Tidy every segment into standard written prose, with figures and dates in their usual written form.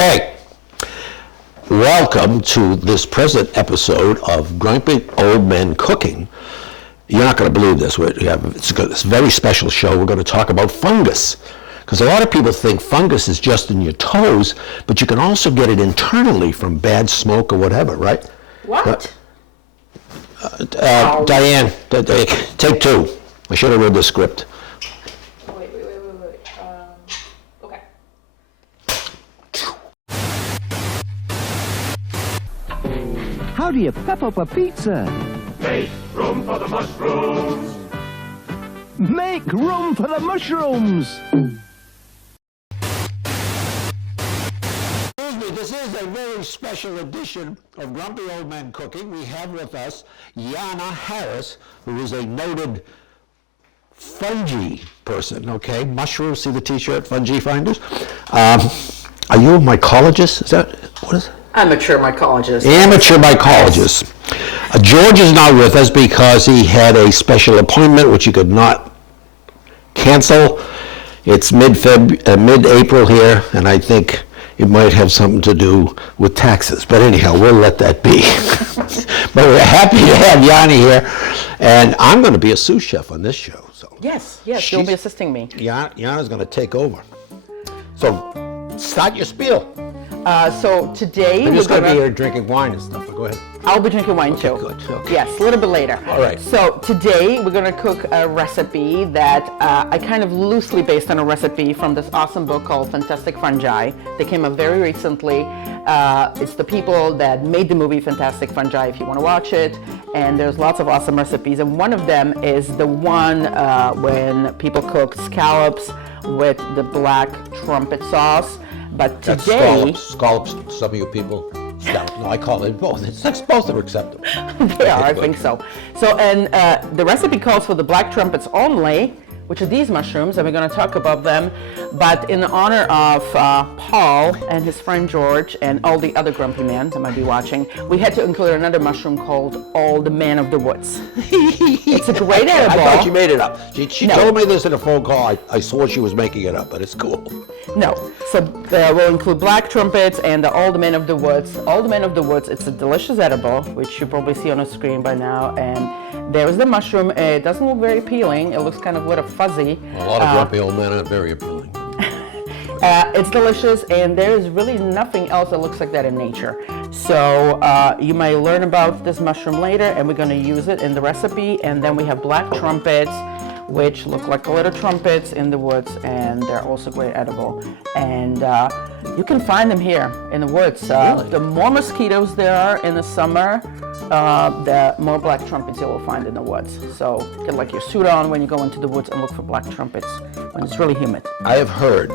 Okay, welcome to this present episode of Grumpy Old Men Cooking. You're not going to believe this. It's a very special show. We're going to talk about fungus. Because a lot of people think fungus is just in your toes, but you can also get it internally from bad smoke or whatever, right? What? Diane, take two. I should have read the script. Wait. Okay. How do you pep up a pizza? Make room for the mushrooms. Make room for the mushrooms! This is a very special edition of Grumpy Old Men Cooking. We have with us Jana Harris, who is a noted fungi person, okay? Mushroom, see the t-shirt, Fungi Finders? Are you a mycologist? Is that, what is it? Amateur mycologist. Amateur mycologist. George is not with us because he had a special appointment which he could not cancel. It's mid-April here, and I think it might have something to do with taxes. But anyhow, we'll let that be. But we're happy to have Jana here, and I'm going to be a sous chef on this show. So Yes, you'll be assisting me. Jana's going to take over. So start your spiel. So today I'm just going to be here drinking wine and stuff, but go ahead. I'll be drinking wine too. Good. Okay. Yes, a little bit later. All right. So today we're going to cook a recipe that I kind of loosely based on a recipe from this awesome book called Fantastic Fungi. They came up very recently. It's the people that made the movie Fantastic Fungi, if you want to watch it. And there's lots of awesome recipes. And one of them is the one when people cook scallops with the Black Trumpet Sauce. But today... Scallops, some of you people... No, I call it both. It's both are acceptable. They are, I think so. So, and the recipe calls for the black trumpets only, which are these mushrooms, and we're going to talk about them. But in honor of Paul and his friend George and all the other grumpy men that might be watching, we had to include another mushroom called Old Man of the Woods. It's a great edible. I thought she made it up. She told me this in a phone call. I swore she was making it up, but it's cool. No. So we'll include black trumpets and the Old Man of the Woods. Old Man of the Woods, it's a delicious edible, which you probably see on the screen by now. And there's the mushroom. It doesn't look very appealing. It looks kind of little fuzzy. A lot of grumpy old men aren't very appealing. It's delicious, and there is really nothing else that looks like that in nature. So you might learn about this mushroom later, and we're going to use it in the recipe. And then we have black trumpets, which look like little trumpets in the woods, and they're also great edible. And you can find them here in the woods. Really? The more mosquitoes there are in the summer, the more black trumpets you will find in the woods. So get like your suit on when you go into the woods and look for black trumpets when it's really humid. I have heard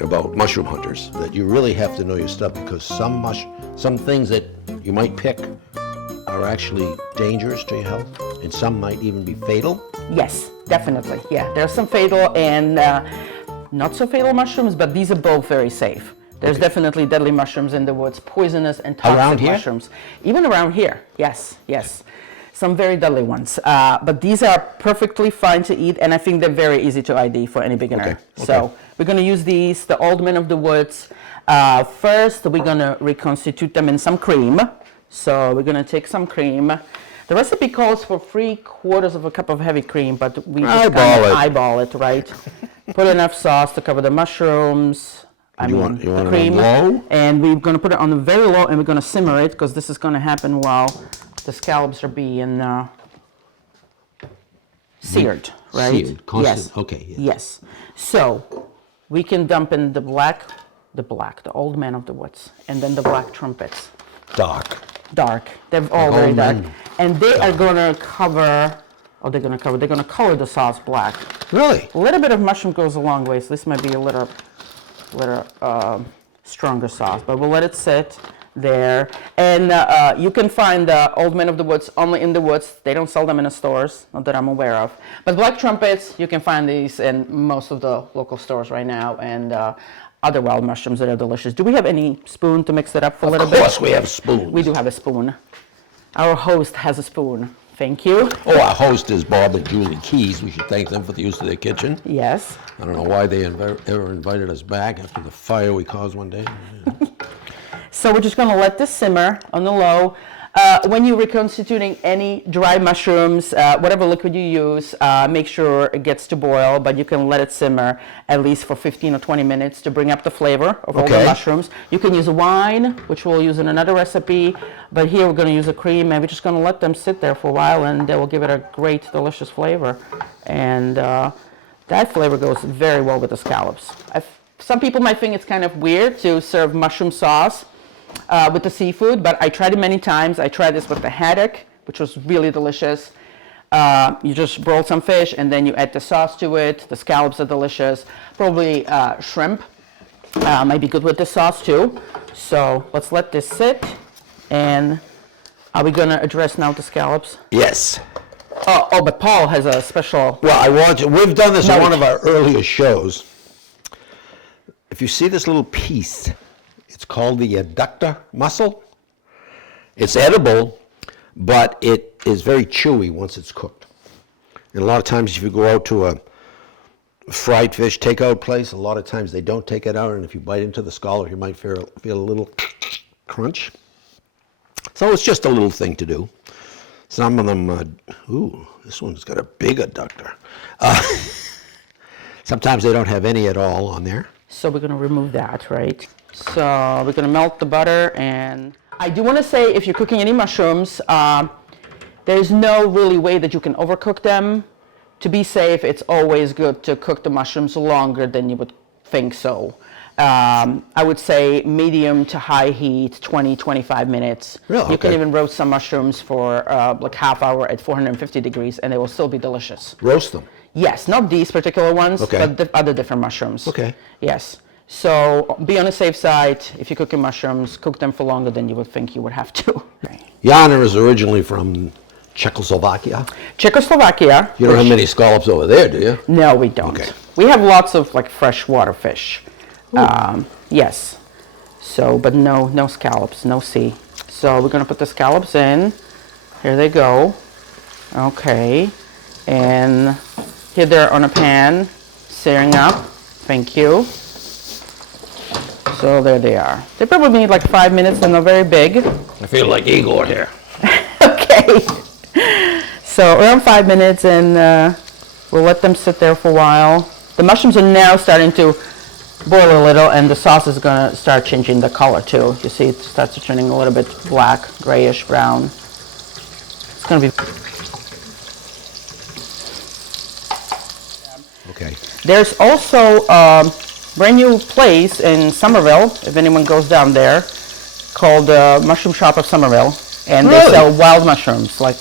about mushroom hunters that you really have to know your stuff because some things that you might pick are actually dangerous to your health, and some might even be fatal. Yes, definitely. Yeah, there are some fatal and not so fatal mushrooms, but these are both very safe. There's definitely deadly mushrooms in the woods, poisonous and toxic around here? mushrooms. Even around here, yes. Some very deadly ones. But these are perfectly fine to eat, and I think they're very easy to ID for any beginner. Okay. So we're going to use these, the Old Men of the Woods. First, we're going to reconstitute them in some cream. So we're going to take some cream. The recipe calls for 3/4 of a cup of heavy cream, but we just kind of eyeball it, right? Put enough sauce to cover the mushrooms. You want the it cream. on low? And we're going to put it on the very low, and we're going to simmer it because this is going to happen while the scallops are being seared, right? Seared, constant. Yes. Okay. Yeah. Yes. So we can dump in the Old Man of the Woods, and then the black trumpets. Dark. They're all very dark. men. And they are going to cover, they're going to color the sauce black. Really? A little bit of mushroom goes a long way, so this might be a little stronger sauce, but we'll let it sit there. And you can find the Old Men of the Woods only in the woods. They don't sell them in the stores, not that I'm aware of. But black trumpets, you can find these in most of the local stores right now, and other wild mushrooms that are delicious. Do we have any spoon to mix it up for a little bit? Of course we have spoons. We do have a spoon. Our host has a spoon. Thank you. Oh, our host is Bob and Julie Keys. We should thank them for the use of their kitchen. Yes. I don't know why they ever invited us back after the fire we caused one day. So we're just going to let this simmer on the low. When you're reconstituting any dry mushrooms, whatever liquid you use, make sure it gets to boil, but you can let it simmer at least for 15 or 20 minutes to bring up the flavor of all the mushrooms. You can use wine, which we'll use in another recipe, but here we're going to use a cream, and we're just going to let them sit there for a while, and they will give it a great, delicious flavor. And that flavor goes very well with the scallops. Some people might think it's kind of weird to serve mushroom sauce with the seafood, but I tried it many times. I tried this with the haddock, which was really delicious. You just broil some fish and then you add the sauce to it. The scallops are delicious. Probably shrimp might be good with the sauce too. So let's let this sit. And are we going to address now the scallops? Yes. Oh, but Paul has a special... Well, we've done this in one of our earlier shows. If you see this little piece, it's called the adductor muscle. It's edible, but it is very chewy once it's cooked. And a lot of times if you go out to a fried fish takeout place, a lot of times they don't take it out, and if you bite into the scallop, you might feel a little crunch. So it's just a little thing to do. Some of them, ooh, this one's got a big adductor. Sometimes they don't have any at all on there. So we're going to remove that, right? So we're going to melt the butter, and I do want to say if you're cooking any mushrooms, there's no really way that you can overcook them. To be safe, it's always good to cook the mushrooms longer than you would think so. I would say medium to high heat, 20-25 minutes. Really? You can Okay. even roast some mushrooms for like half hour at 450 degrees, and they will still be delicious. Roast them. Yes, not these particular ones, Okay. but the other different mushrooms. Okay. Yes. So be on the safe side. If you're cooking mushrooms, cook them for longer than you would think you would have to. Jana is originally from Czechoslovakia. Czechoslovakia. You don't have many scallops over there, do you? No, we don't. Okay. We have lots of like freshwater fish. Yes. So, but no scallops, no sea. So we're gonna put the scallops in. Here they go. Okay. And here they're on a pan, searing up. Thank you. So there they are. They probably need like 5 minutes, and they're very big. I feel like Igor here. Okay. So around 5 minutes, and we'll let them sit there for a while. The mushrooms are now starting to boil a little, and the sauce is going to start changing the color too. You see it starts turning a little bit black, grayish brown. It's going to be... Okay. There's also a brand new place in Somerville, if anyone goes down there, called Mushroom Shop of Somerville. And they Really? sell wild mushrooms, like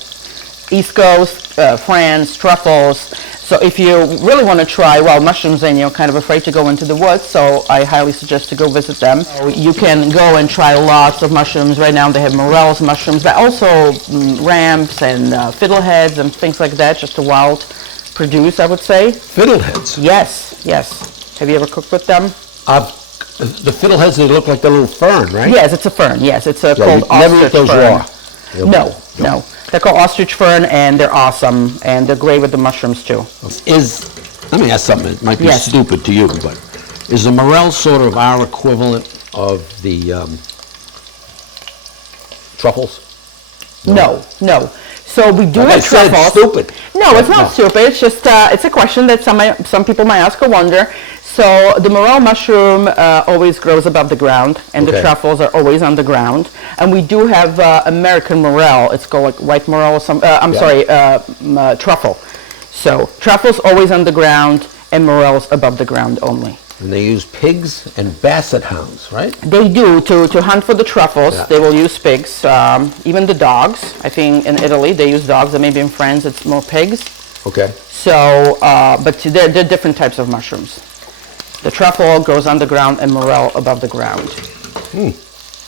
East Coast, France, truffles. So if you really want to try wild mushrooms and you're kind of afraid to go into the woods, so I highly suggest to go visit them. You can go and try lots of mushrooms. Right now they have morels mushrooms, but also ramps and fiddleheads and things like that, just a wild produce, I would say. Fiddleheads. Yes. Have you ever cooked with them? The fiddleheads, they look like the little fern, right? Yes, it's a fern. Yes, it's called you never eat ostrich those fern. raw. No. They're called ostrich fern, and they're awesome, and they're great with the mushrooms too. Let me ask something, it might be Yes. stupid to you, but is the morel sort of our equivalent of the truffles? No. So we do Like I have said, truffles. stupid. No, it's not stupid. It's just it's a question that some people might ask or wonder. So the morel mushroom always grows above the ground, and the Okay. truffles are always on the ground. And we do have American morel. It's called like white morel or some. Truffle. So truffles always on the ground, and morels above the ground only. And they use pigs and basset hounds, right? They do to hunt for the truffles. Yeah. They will use pigs, even the dogs. I think in Italy they use dogs, and maybe in France it's more pigs. Okay. So, but they're different types of mushrooms. The truffle grows underground and morel above the ground.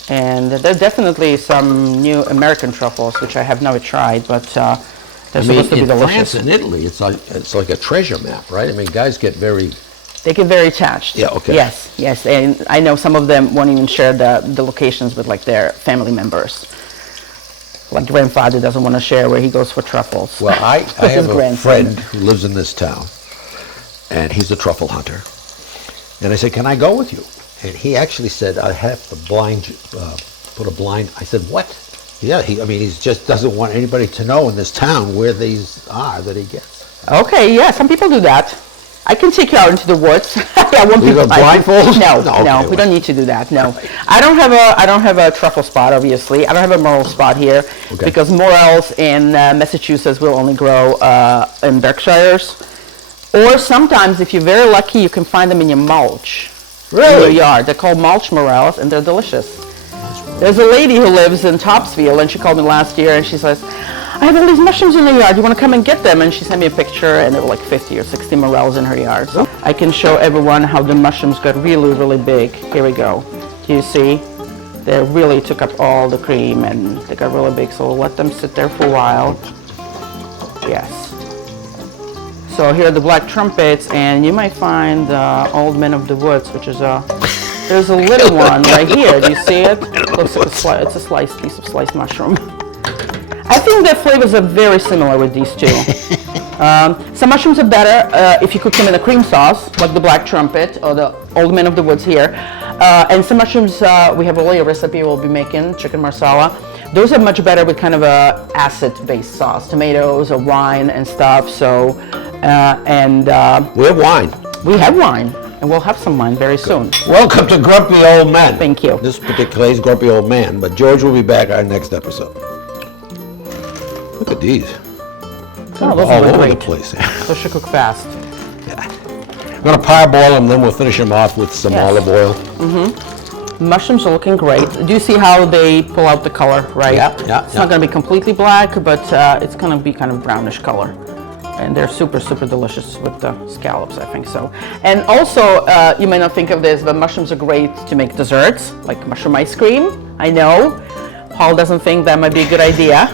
And there are definitely some new American truffles, which I have never tried, but they're supposed to be in delicious. France and Italy, it's like a treasure map, right? I mean, guys get very... They get very attached. Yeah, okay. Yes, and I know some of them won't even share the locations with like their family members. Like grandfather doesn't want to share where he goes for truffles. Well, I With his have a grandson. friend who lives in this town, and he's a truffle hunter. And I said, can I go with you? And he actually said, I have to put a blind. I said, what? Yeah, he just doesn't want anybody to know in this town where these are that he gets. Okay, yeah, some people do that. I can take you out into the woods. I won't You be go blindfolded? No, No, no, okay, we don't need to do that. No, I don't have a truffle spot. Obviously, I don't have a morel spot here because morels in Massachusetts will only grow in Berkshires, or sometimes, if you're very lucky, you can find them in your mulch. In your yard. They're called mulch morels, and they're delicious. There's a lady who lives in Topsfield, and she called me last year, and she says, I have all these mushrooms in the yard. You want to come and get them? And she sent me a picture, and there were like 50 or 60 morels in her yard. So I can show everyone how the mushrooms got really, really big. Here we go. Do you see? They really took up all the cream, and they got really big. So we'll let them sit there for a while. Yes. So here are the black trumpets, and you might find Old Man of the Woods, which is there's a little one right here. Do you see it? Looks like it's a sliced piece of sliced mushroom. I think the flavors are very similar with these two. Some mushrooms are better if you cook them in a cream sauce, like the Black Trumpet or the Old Man of the Woods here. And some mushrooms, we have a layer recipe we'll be making, chicken Marsala. Those are much better with kind of a acid-based sauce, tomatoes or wine and stuff. So, we have wine. We have wine, and we'll have some wine very soon. Welcome to Grumpy Old Man. Thank you. This particular is Grumpy Old Man, but George will be back our next episode. Look at these. Oh, those all are over great. the place. Those should cook fast. I'm going to parboil them, then we'll finish them off with some olive oil. Mushrooms are looking great. Do you see how they pull out the color, right? Yeah. It's not going to be completely black, but it's going to be kind of brownish color. And they're super, super delicious with the scallops, I think so. And also, you may not think of this, but mushrooms are great to make desserts, like mushroom ice cream. I know. Paul doesn't think that might be a good idea.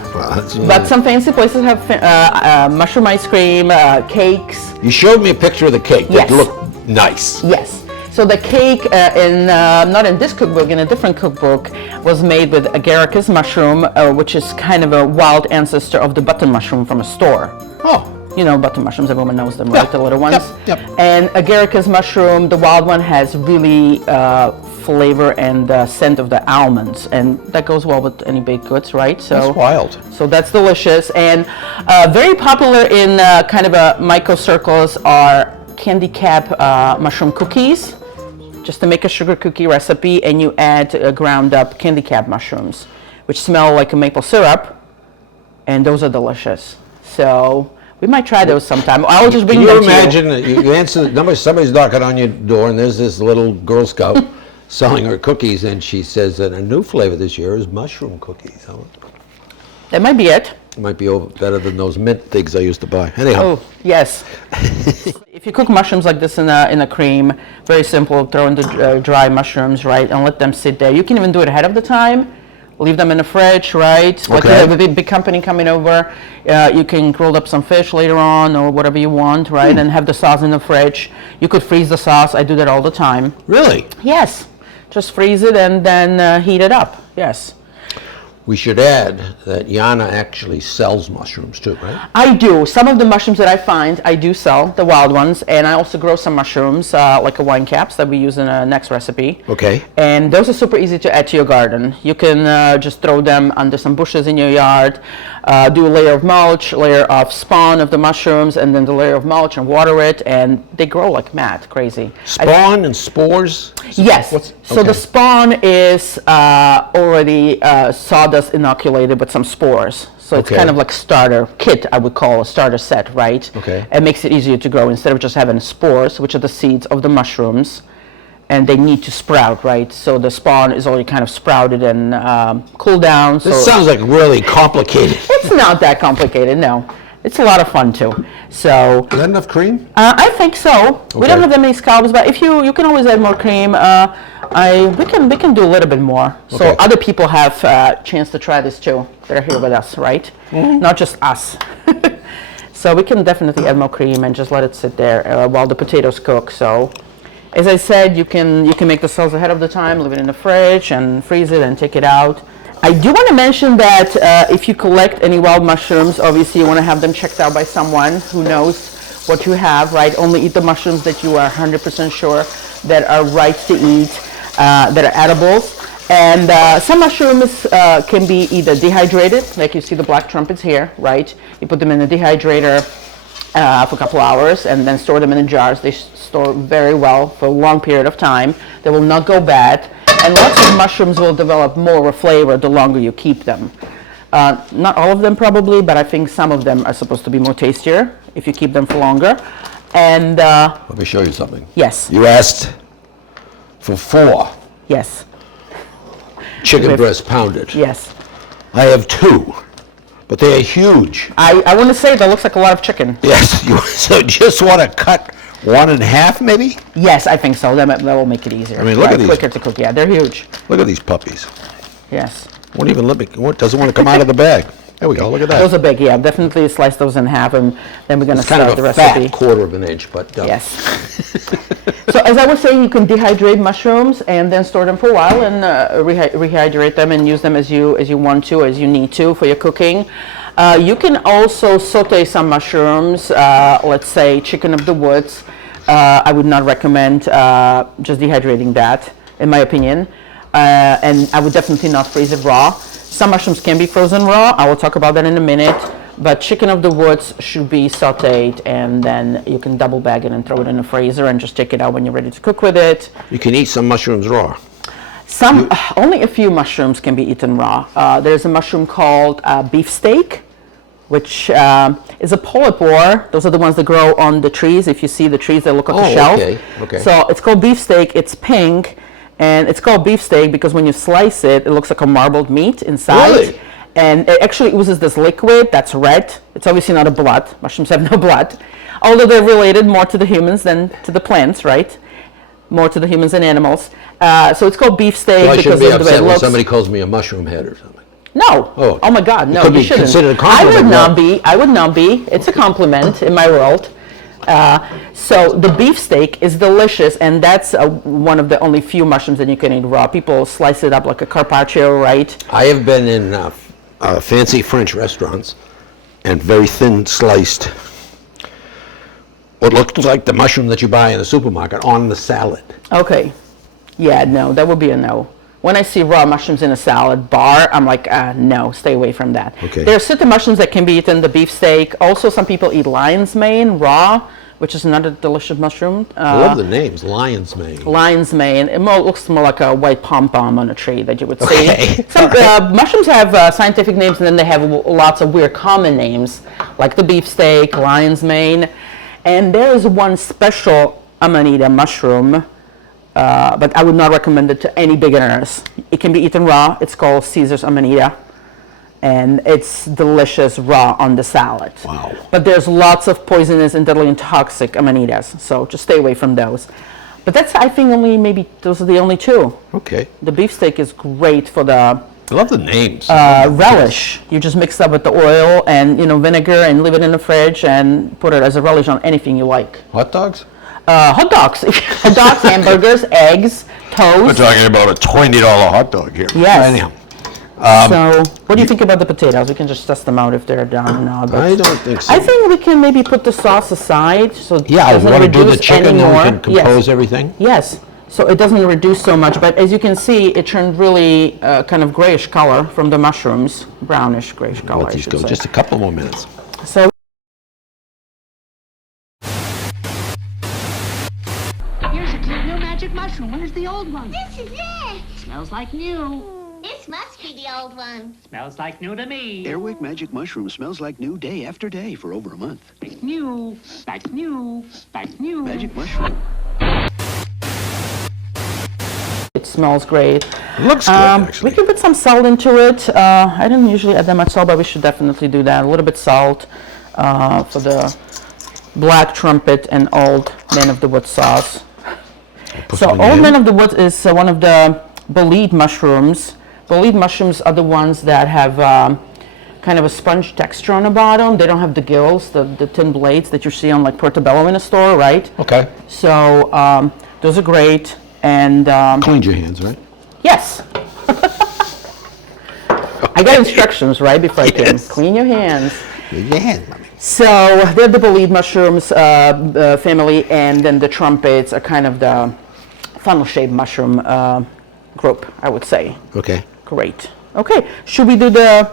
But some fancy places have mushroom ice cream, cakes. You showed me a picture of the cake. Yes. It looked nice. Yes. So the cake, not in this cookbook, in a different cookbook, was made with agaricus mushroom, which is kind of a wild ancestor of the button mushroom from a store. Oh. You know button mushrooms, everyone knows them, right? The little ones. Yep. And agaricus mushroom, the wild one, has really flavor and scent of the almonds, and that goes well with any baked goods, right? So that's wild. So that's delicious, and very popular in kind of myco circles are candy cap mushroom cookies. Just to make a sugar cookie recipe, and you add ground up candy cap mushrooms, which smell like a maple syrup, and those are delicious. So we might try those sometime. I'll just bring them to you. Can you imagine, you answer the number, somebody's knocking on your door, and there's this little Girl Scout selling her cookies, and she says that a new flavor this year is mushroom cookies. That might be it. It might be better than those mint things I used to buy. Anyhow. Oh, yes. If you cook mushrooms like this in a cream, very simple, throw in the dry mushrooms, right, and let them sit there. You can even do it ahead of the time. Leave them in the fridge, right? Like you have a big company coming over, you can grill up some fish later on or whatever you want, right? And have the sauce in the fridge. You could freeze the sauce. I do that all the time. Really? Yes. Just freeze it and then heat it up. Yes. We should add that Jana actually sells mushrooms too, right? I do. Some of the mushrooms that I find, I do sell, the wild ones, and I also grow some mushrooms, like a wine caps that we use in a next recipe. Okay. And those are super easy to add to your garden. You can just throw them under some bushes in your yard, do a layer of mulch, layer of spawn of the mushrooms, and then the layer of mulch and water it, and they grow like mad, crazy. Spawn and spores? Yes. So the spawn is already sawdust inoculated with some spores. So it's kind of like starter kit, I would call a starter set, right? Okay. It makes it easier to grow instead of just having spores, which are the seeds of the mushrooms, and they need to sprout, right? So the spawn is already kind of sprouted and cooled down. This sounds like really complicated. It's not that complicated, no. It's a lot of fun too. So. Is that enough cream? I think so. We don't have that many scallops, but if you can always add more cream. We can do a little bit more, so other people have a chance to try this too. They're here with us, right? Not just us. So we can definitely add more cream and just let it sit there while the potatoes cook. So, as I said, you can make the sauce ahead of the time, leave it in the fridge, and freeze it and take it out. I do want to mention that if you collect any wild mushrooms, obviously you want to have them checked out by someone who knows what you have, right? Only eat the mushrooms that you are 100% sure that are right to eat. that are edibles. And some mushrooms can be either dehydrated, like you see the black trumpets here, right? You put them in a dehydrator for a couple hours and then store them in the jars. They store very well for a long period of time. They will not go bad. And lots of mushrooms will develop more flavor the longer you keep them. Not all of them probably, but I think some of them are supposed to be more tastier if you keep them for longer. And Let me show you something. yes, You asked for 4 yes, chicken breast pounded. yes. I have 2, but they are huge. I want to say that looks like a lot of chicken. Yes, so just want to cut 1 in half, maybe? Yes, I think so. That will make it easier. I mean, look at these. Quicker to cook. Yeah, they're huge. Look at these puppies. Yes. Won't even let me, doesn't want to come out of the bag. There we go, look at that. Those are big, yeah. Definitely slice those in half, and then we're going to It's kind start of the a recipe. fat 1/4 inch, but. Yes. So as I was saying, you can dehydrate mushrooms and then store them for a while and rehydrate them and use them as you want to, as you need to for your cooking. You can also saute some mushrooms, let's say chicken of the woods. I would not recommend just dehydrating that, in my opinion. And I would definitely not freeze it raw. Some mushrooms can be frozen raw. I will talk about that in a minute. But chicken of the woods should be sauteed, and then you can double bag it and throw it in the freezer and just take it out when you're ready to cook with it. You can eat some mushrooms raw. Only a few mushrooms can be eaten raw. There's a mushroom called beefsteak, which is a polypore. Those are the ones that grow on the trees. If you see the trees that look like a shelf. Okay. So it's called beefsteak. It's pink, and it's called beefsteak because when you slice it, it looks like a marbled meat inside. Really? And it actually oozes this liquid that's red. It's obviously not a blood. Mushrooms have no blood, although they're related more to the humans than to the plants, right? More to the humans and animals. So it's called beefsteak So I because shouldn't be of the way it upset when looks. somebody calls me a mushroom head or something. No. Oh. Oh my God, no, could you be shouldn't. considered a I would compliment, not right? be. I would not be. It's a compliment in my world. So the beefsteak is delicious, and that's one of the only few mushrooms that you can eat raw. People slice it up like a carpaccio, right? I have been in fancy French restaurants and very thin sliced what looks like the mushroom that you buy in the supermarket on the salad. Okay. Yeah, no, that would be a no. When I see raw mushrooms in a salad bar, I'm like, no, stay away from that. Okay. There are certain mushrooms that can be eaten, the beefsteak. Also, some people eat lion's mane raw, which is another delicious mushroom. I love the names, lion's mane. Lion's mane. It looks more like a white pom-pom on a tree that you would see. Okay. Some mushrooms have scientific names, and then they have lots of weird common names, like the beefsteak, lion's mane. And there is one special amanita mushroom, but I would not recommend it to any beginners. It can be eaten raw. It's called Caesar's amanita, and it's delicious raw on the salad. Wow. But there's lots of poisonous and deadly and toxic amanitas, so just stay away from those. But that's, I think, maybe those are the only two. Okay. The beefsteak is great for the I love the names. relish. You just mix it up with the oil and vinegar and leave it in the fridge and put it as a relish on anything you like. Hot dogs? Hot dogs, hamburgers, eggs, toast. We're talking about a $20 hot dog here. Yes. Anyhow, So, what do you think about the potatoes? We can just test them out if they're done or not. But I don't think so. I think we can maybe put the sauce aside so it Yeah, I doesn't want to do the reduce chicken, then we anymore. can compose everything. Yes, so it doesn't reduce so much. But as you can see, it turned really kind of grayish color from the mushrooms, brownish grayish color, Let I these should go say. just a couple more minutes. So Here's a cute new magic mushroom. Where's the old one? This is it! Smells like new. This must be the old one. Smells like new to me. Airwick Magic Mushroom smells like new day after day for over a month. Like new. Like new. Like new. Magic Mushroom. it smells great. It looks good, We actually. can put some salt into it. I don't usually add that much salt, but we should definitely do that. A little bit salt for the Black Trumpet and Old Man of the Woods sauce. Put So some in the Old end. Man of the Woods is one of the bolete mushrooms. Bolete mushrooms are the ones that have kind of a sponge texture on the bottom. They don't have the gills, the thin blades that you see on like Portobello in a store, right? Okay. So those are great. And Cleaned your hands, right? yes. I got instructions right before I came. Yes. Clean your hands. Clean your hands, mommy. So they're the bolete mushrooms family, and then the trumpets are kind of the funnel-shaped mushroom group, I would say. Okay. Great. Okay, should we do the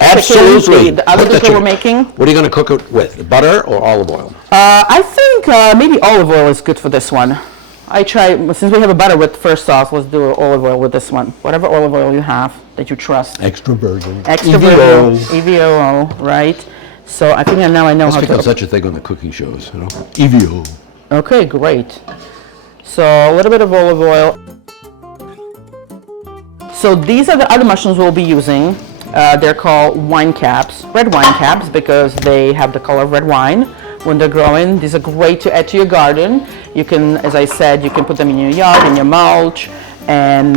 Absolutely. chicken, the other Put the dish that we're chicken. making? What are you going to cook it with? Butter or olive oil? I think maybe olive oil is good for this one. I try, since we have a butter with first sauce, let's do olive oil with this one. Whatever olive oil you have that you trust. Extra virgin. Extra virgin, EVO, right? So I think now I know Let's how become to. such a thing on the cooking shows, you know? EVO. Okay, great. So a little bit of olive oil. So these are the other mushrooms we'll be using. They're called wine caps, red wine caps, because they have the color of red wine when they're growing. These are great to add to your garden. You can, as I said, you can put them in your yard, in your mulch, and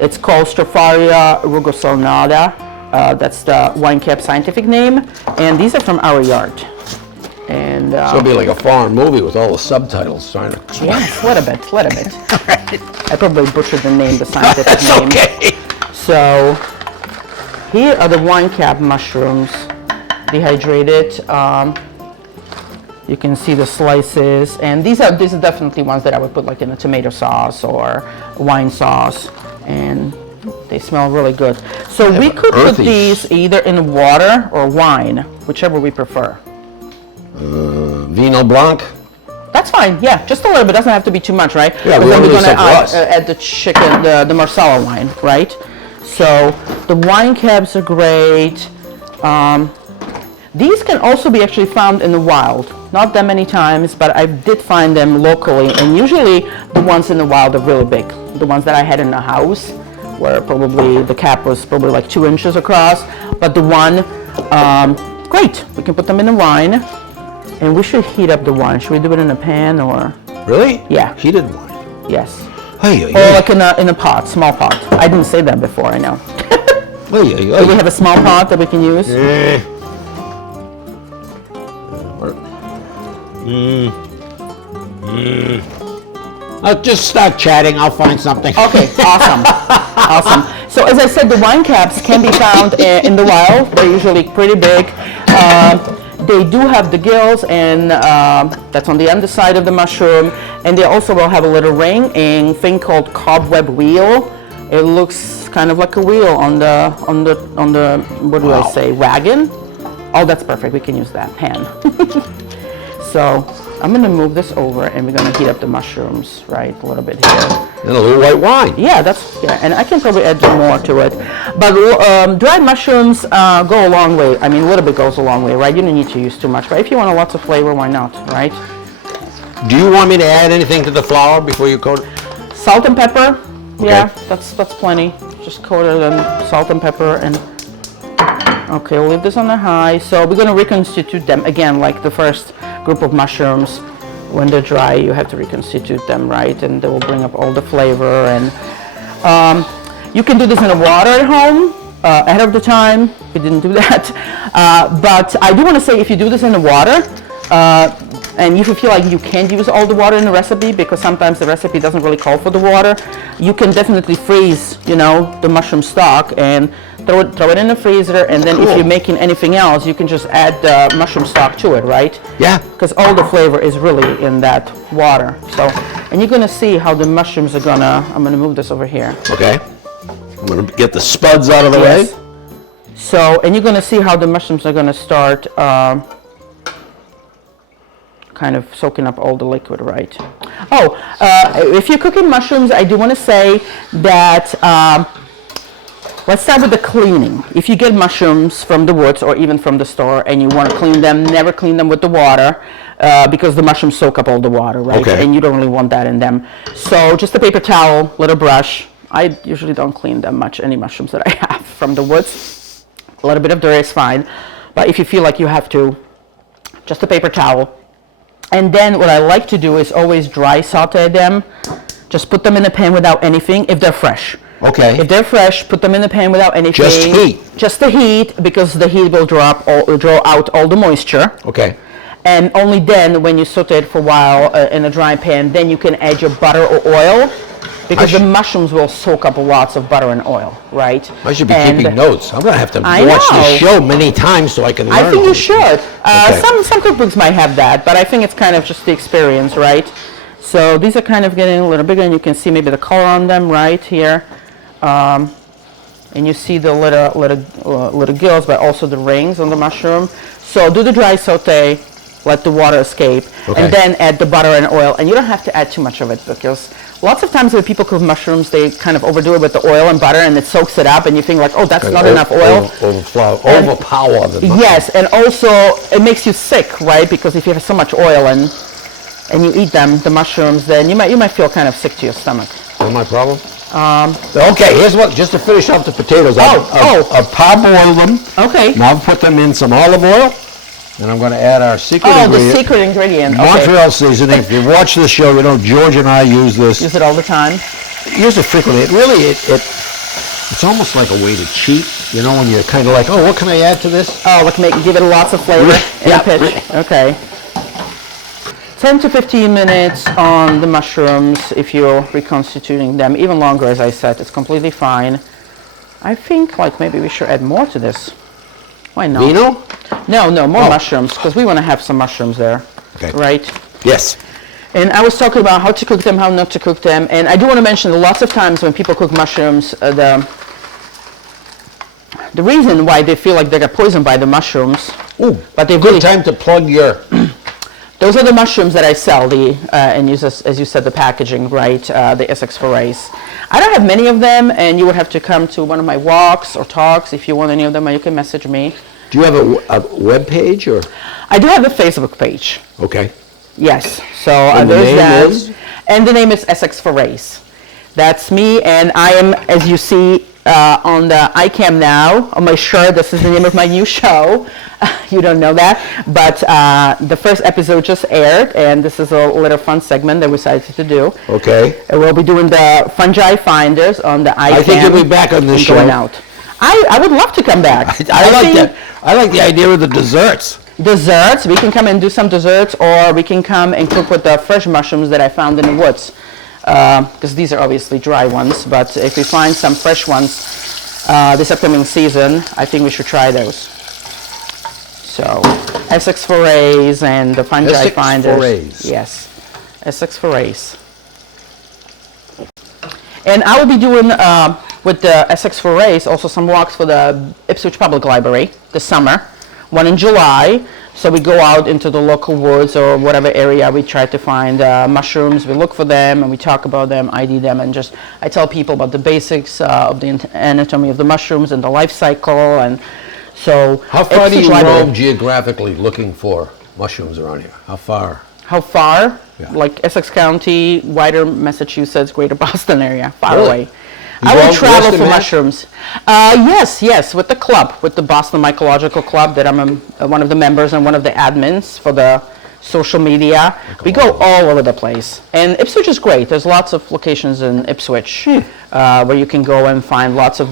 it's called Stropharia rugosornata. That's the wine cap scientific name, and these are from our yard. And It's going to be like a foreign movie with all the subtitles trying to explain. yes, little bit. I probably butchered the name, the scientific That's name. okay. So here are the wine cap mushrooms, dehydrated. You can see the slices, and these are definitely ones that I would put like in a tomato sauce or wine sauce, and they smell really good. So we could put earthy. these either in water or wine, whichever we prefer. Vino Blanc. That's fine, yeah, just a little bit, doesn't have to be too much, right? Yeah, But we then wanna we're do gonna some for us. add the chicken, the Marsala wine, right? So the wine caps are great. These can also be actually found in the wild. Not that many times, but I did find them locally, and usually the ones in the wild are really big. The ones that I had in the house, where probably the cap was probably like 2 inches across, but the one, great, we can put them in the wine, and we should heat up the wine. Should we do it in a pan or? Really? Yeah. Heated wine. Yes. Hey, Or like in a pot, small pot. I didn't say that before, I know. Do we have a small pot that we can use? I'll just start chatting. I'll find something. Okay, awesome. Awesome. So as I said, the wine caps can be found in the wild. They're usually pretty big. They do have the gills, and that's on the underside of the mushroom. And they also will have a little ring, a thing called cobweb wheel. It looks kind of like a wheel on the what do I say, wagon? Oh, that's perfect. We can use that pan. So I'm gonna move this over, and we're gonna heat up the mushrooms, right, a little bit here. And a little white wine. Yeah, and I can probably add more to it. But dried mushrooms go a long way. I mean, a little bit goes a long way, right? You don't need to use too much, but if you want lots of flavor, why not, right? Do you want me to add anything to the flour before you coat it? Salt and pepper. Yeah, that's plenty. Just coat it in salt and pepper, and okay, we'll leave this on the high. So we're gonna reconstitute them again, like the first group of mushrooms. When they're dry, you have to reconstitute them, right? And they will bring up all the flavor. And you can do this in the water at home ahead of the time. We didn't do that. But I do want to say, if you do this in the water, and if you feel like you can't use all the water in the recipe, because sometimes the recipe doesn't really call for the water, you can definitely freeze, the mushroom stock and throw it in the freezer, and then if you're making anything else, you can just add the mushroom stock to it, right? Yeah. Because all the flavor is really in that water. So, and you're gonna see how the mushrooms are I'm gonna move this over here. Okay. I'm going to get the spuds out of the way. Yes. So, and you're gonna see how the mushrooms are gonna start kind of soaking up all the liquid, right? Oh, if you're cooking mushrooms, I do want to say that let's start with the cleaning. If you get mushrooms from the woods or even from the store and you want to clean them, never clean them with the water because the mushrooms soak up all the water, right? Okay. And you don't really want that in them. So just a paper towel, little brush. I usually don't clean them much, any mushrooms that I have from the woods. A little bit of dirt is fine. But if you feel like you have to, just a paper towel. And then what I like to do is always dry saute them. Just put them in the pan without anything if they're fresh. Okay. If they're fresh, put them in the pan without anything. Just heat. Just the heat, because the heat will draw out all the moisture. Okay. And only then, when you saute it for a while in a dry pan, then you can add your butter or oil, because the mushrooms will soak up lots of butter and oil, right? I should be keeping notes. I'm going to have to I watch know. this show many times so I can learn. I think you should. Okay. Some cookbooks might have that, but I think it's kind of just the experience, right? So these are kind of getting a little bigger, and you can see maybe the color on them right here. And you see the little gills, but also the rings on the mushroom. So do the dry saute, let the water escape, Okay. and then add the butter and oil. And you don't have to add too much of it, because lots of times when people cook mushrooms, they kind of overdo it with the oil and butter, and it soaks it up, and you think like, oh, that's not enough oil. Overpower the mushroom. Yes, and also it makes you sick, right? Because if you have so much oil and you eat them, the mushrooms, then you might feel kind of sick to your stomach. That's my problem. Okay, here's what, just to finish off the potatoes. Oh. I've parboiled them. Okay. Now I've put them in some olive oil, and I'm going to add our secret Oh, ingredient. the secret ingredient. Okay. Montreal seasoning. If you watch the show, you know George and I use this. Use it all the time. Use it frequently. It's almost like a way to cheat. You know, when you're kind of like, oh, what can I add to this? Oh, give it lots of flavor Yeah. and pitch. Okay. 10 to 15 minutes on the mushrooms if you're reconstituting them. Even longer, as I said, it's completely fine. I think like maybe we should add more to this. Why not? Vino? No, more Oh. mushrooms, because we want to have some mushrooms there. Okay. Right? Yes. And I was talking about how to cook them, how not to cook them. And I do want to mention that lots of times when people cook mushrooms, the reason why they feel like they got poisoned by the mushrooms, but they really Good time to plug your... Those are the mushrooms that I sell, and use as you said, the packaging, right? The Essex Forays. I don't have many of them, and you would have to come to one of my walks or talks if you want any of them, or you can message me. Do you have a web page or? I do have a Facebook page. Okay. Yes. So And the there's name that. is? And the name is Essex Forays. That's me, and I am, as you see on the ICAM now, on my shirt, this is the name of my new show. You don't know that, but the first episode just aired, and this is a little fun segment that we decided to do. Okay. And we'll be doing the Fungi Finders on the ICAM. I think you'll be back on this and show. going out. I would love to come back. I like think that. I like the idea of the desserts. Desserts, we can come and do some desserts, or we can come and cook with the fresh mushrooms that I found in the woods. Because these are obviously dry ones, but if we find some fresh ones this upcoming season, I think we should try those. So, Essex Forays and the Fungi Essex Finders. Forays. Yes, Essex Forays. And I will be doing, with the Essex Forays, also some walks for the Ipswich Public Library this summer, one in July. So we go out into the local woods or whatever area we try to find mushrooms. We look for them and we talk about them, ID them, and I tell people about the basics of the anatomy of the mushrooms and the life cycle. And so, How far do Ipswich you Library- roam geographically looking for mushrooms around here? How far? How far? Yeah. Like Essex County, wider Massachusetts, greater Boston area, far Really? away. You I will go travel west of for Mass? mushrooms. Yes, with the club, with the Boston Mycological Club, that I'm one of the members and one of the admins for the social media. We go all over the place. And Ipswich is great. There's lots of locations in Ipswich where you can go and find lots of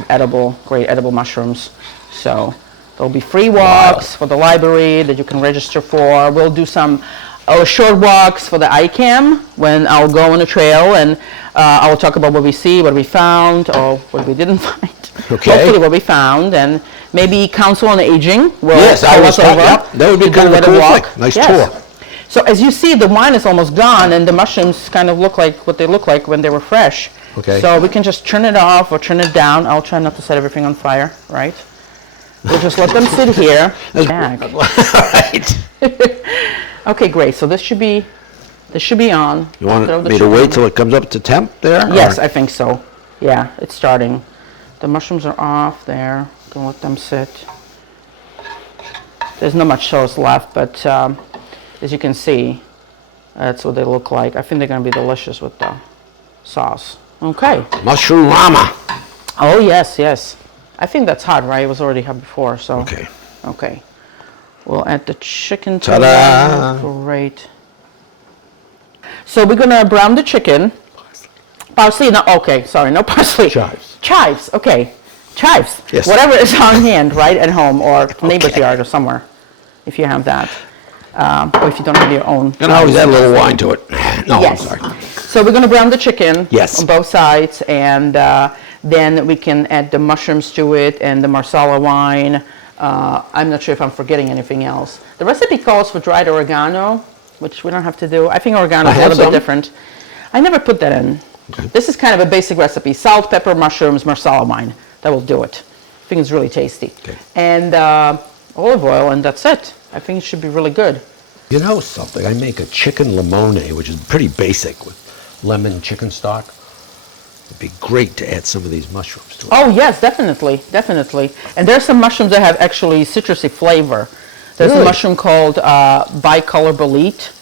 great edible mushrooms. So there'll be free walks for the library that you can register for. We'll do some short walks for the ICAM when I'll go on a trail, and I'll talk about what we see, what we found, or what we didn't find. Okay. Hopefully what we found, and maybe Council on Aging will Yes, I tell was us over. yep, that would be to kind do of a little cool walk. thing. Nice Yes. tour. So as you see, the wine is almost gone, and the mushrooms kind of look like what they look like when they were fresh. Okay. So we can just turn it off or turn it down. I'll try not to set everything on fire, right? We'll just let them sit here. Back. Right. Okay, great. So this should be on. You want Throw the me to sugar wait in. till it comes up to temp there? Yes, or- I think so. Yeah, it's starting. The mushrooms are off there. Gonna let them sit. There's not much sauce left, but as you can see, that's what they look like. I think they're gonna be delicious with the sauce. Okay. Mushroom Rama. Oh yes, yes. I think that's hot, right? It was already hot before, so. Okay. Okay. We'll add the chicken to Ta-da! that. Great. So we're gonna brown the chicken. Parsley, no, okay, sorry, no parsley. Chives. Chives, okay. Chives. Yes. Whatever is on hand, right, at home or neighbor's yard or somewhere, if you have that. Or if you don't have your own. You can always add a little wine to it. No, Yes. I'm sorry. So we're gonna brown the chicken. Yes. On both sides, and then we can add the mushrooms to it and the Marsala wine. I'm not sure if I'm forgetting anything else. The recipe calls for dried oregano, which we don't have to do. I think oregano I is a have little bit some. different. I never put that in. This is kind of a basic recipe. Salt, pepper, mushrooms, Marsala wine. That will do it. I think it's really tasty. Okay. And olive oil, and that's it. I think it should be really good. You know something? I make a chicken limone, which is pretty basic with lemon chicken stock. It'd be great to add some of these mushrooms to it. Oh yes, definitely, definitely. And there's some mushrooms that have actually citrusy flavor. There's Really? a mushroom called bicolor bolete.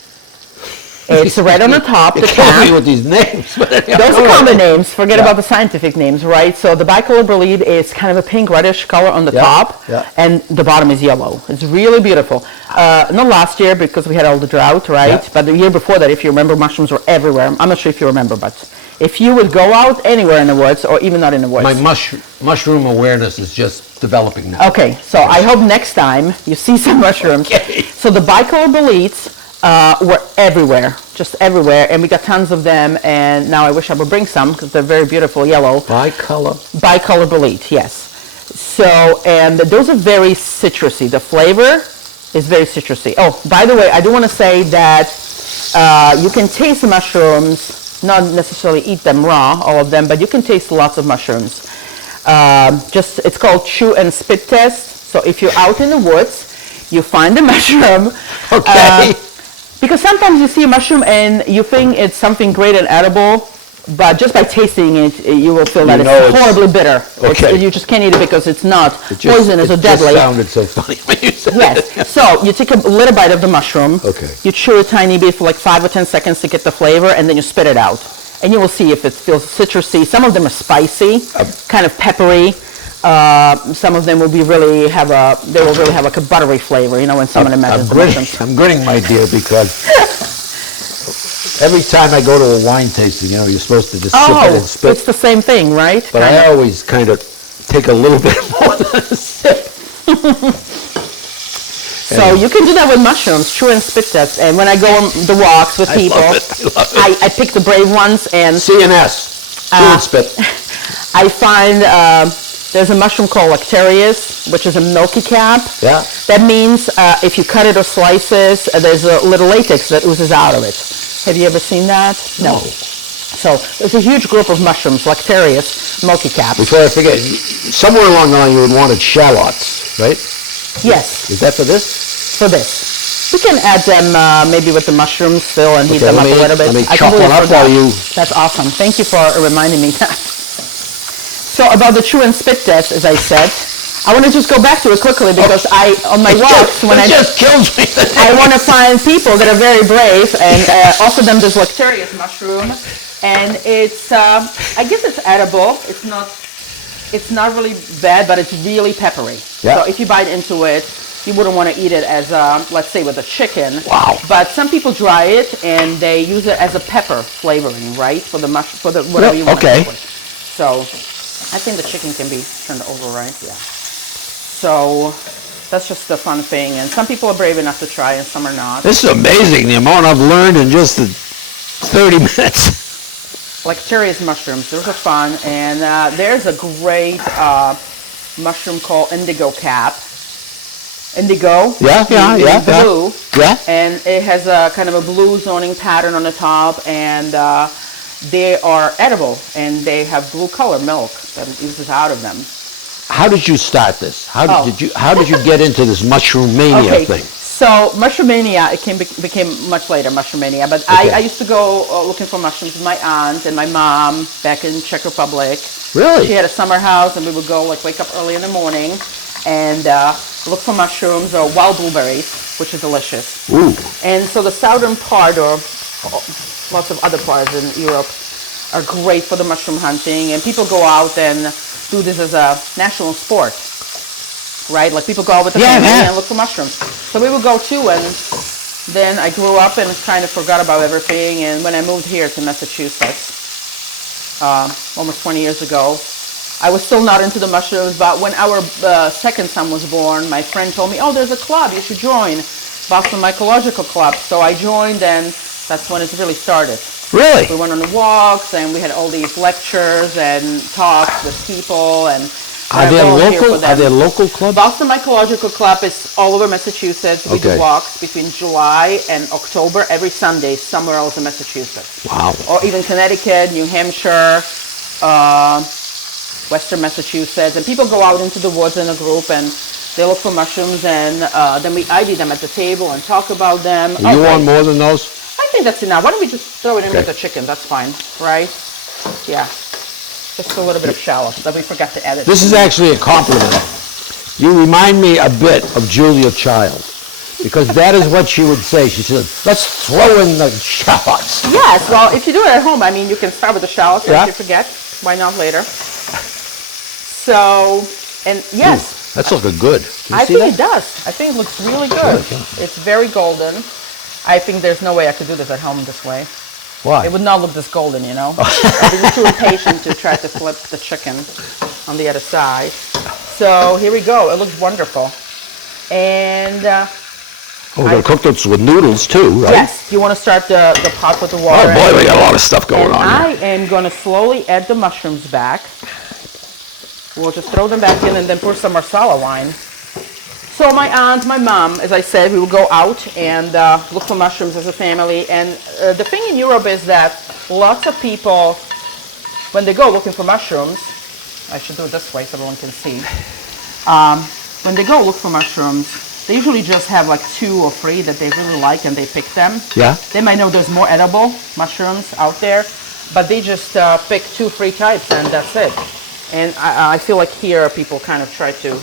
It's right on the top, the You're killing me cap. with these names. Those are common names. Forget about the scientific names, right? So the bicolor bolete is kind of a pink reddish color on the Yeah, top, yeah. and the bottom is yellow. It's really beautiful. Not last year because we had all the drought, right? Yeah. But the year before that, if you remember, mushrooms were everywhere. I'm not sure if you remember, but if you would go out anywhere in the woods, or even not in the woods. My mushroom awareness is just developing now. Okay, so I hope next time you see some mushrooms. Okay. So the bicolor boletes were everywhere, just everywhere, and we got tons of them, and now I wish I would bring some because they're very beautiful yellow. Bicolor. Bicolor bolete, yes. So, and those are very citrusy. The flavor is very citrusy. Oh, by the way, I do want to say that you can taste the mushrooms, not necessarily eat them raw, all of them, but you can taste lots of mushrooms. It's called chew and spit test. So if you're out in the woods, you find a mushroom. Okay. Because sometimes you see a mushroom and you think it's something great and edible, but just by tasting it, you will feel that You know it's it's- horribly bitter. Okay. You just can't eat it because it's not It just- poisonous or it deadly. just sounded so funny when you said Yes. So you take a little bite of the mushroom. Okay. You chew a tiny bit for like 5 or 10 seconds to get the flavor, and then you spit it out. And you will see if it feels citrusy. Some of them are spicy, kind of peppery. Some of them will be really have like a buttery flavor. You know, when someone imagines the mushrooms. I'm grinning, my dear, because every time I go to a wine tasting, you're supposed to just sip it and It's spit. the same thing, right? But I always kind of take a little bit more than a sip. So you can do that with mushrooms, chew and spit test. And when I go on the walks with people, I love it. I pick the brave ones, and CNS. Chew and spit. I find there's a mushroom called Lactarius, which is a milky cap. Yeah. That means if you cut it or slices, there's a little latex that oozes out of it. Have you ever seen that? No. So there's a huge group of mushrooms, Lactarius, milky cap. Before I forget, somewhere along the line you would wanted shallots, right? Yes, Is that for this? for this. We can add them maybe with the mushrooms still and heat Okay, them up let me- a little bit. let me I chop completely one up forgot. while you- That's awesome. Thank you for reminding me that. So about the chew and spit test, as I said, I want to just go back to it quickly because on my walks, when it just kills me. I want to find people that are very brave and offer them this Lactarius mushroom, and it's I guess it's edible. It's not really bad, but it's really peppery. Yeah. So if you bite into it, you wouldn't want to eat it as let's say with a chicken. Wow. But some people dry it and they use it as a pepper flavoring, right, for the whatever you want okay. to do with. So I think the chicken can be turned over, right? Yeah. So that's just a fun thing, and some people are brave enough to try, and some are not. This is amazing, the amount I've learned in just the 30 minutes. Lactarius mushrooms, those are fun, and there's a great mushroom called indigo cap. Indigo. Yeah. Blue. Yeah. And it has a kind of a blue zoning pattern on the top, and they are edible, and they have blue color milk that oozes out of them. How did you start this? How Oh. did you get into this mushroom mania thing? So mushroom mania, it became much later, mushroom mania. But Okay. I used to go looking for mushrooms with my aunt and my mom back in Czech Republic. Really? She had a summer house, and we would go wake up early in the morning and look for mushrooms or wild blueberries, which is delicious. Ooh. And so the southern part, or lots of other parts in Europe, are great for the mushroom hunting, and people go out and do this as a national sport, right? Like people go out with the family and look for mushrooms. So we would go too, and then I grew up and kind of forgot about everything, and when I moved here to Massachusetts, almost 20 years ago, I was still not into the mushrooms, but when our second son was born, my friend told me, oh, there's a club, you should join, Boston Mycological Club. So I joined, and that's when it really started. Really? We went on the walks, and we had all these lectures and talks with people, and Are I there volunteer for local? them. Are there local clubs? Boston Mycological Club is all over Massachusetts. We Okay. do walks between July and October every Sunday somewhere else in Massachusetts. Wow. Or even Connecticut, New Hampshire, Western Massachusetts. And people go out into the woods in a group and they look for mushrooms, and then we ID them at the table and talk about them. Are you on more than those? I think that's enough. Why don't we just throw it in Okay. with the chicken? That's fine, right? Yeah. Just a little bit of scallops that we forgot to add it. This is actually a compliment. You remind me a bit of Julia Child, because that is what she would say. She said, let's throw in the shallots. Yes, well, if you do it at home, I mean, you can start with the shallots Yeah. if you forget. Why not later? So, and yes, That's looking good. Can you I see think that? it does. I think it looks really good. It's very golden. I think there's no way I could do this at home this way. Why? It would not look this golden, you know? I'd be too impatient to try to flip the chicken on the other side. So here we go. It looks wonderful. And We're going to cook this with noodles too, right? yes, you want to start the pot with the Oh water. boy, we got a lot of stuff going And on I here. am going to slowly add the mushrooms back. We'll just throw them back in and then pour some Marsala wine. So my aunt, my mom, as I said, we would go out and look for mushrooms as a family. And the thing in Europe is that lots of people, when they go looking for mushrooms, I should do it this way so everyone can see. When they go look for mushrooms, they usually just have like 2 or 3 that they really like and they pick them. Yeah? They might know there's more edible mushrooms out there, but they just pick 2, 3 types and that's it. And I feel like here people kind of try to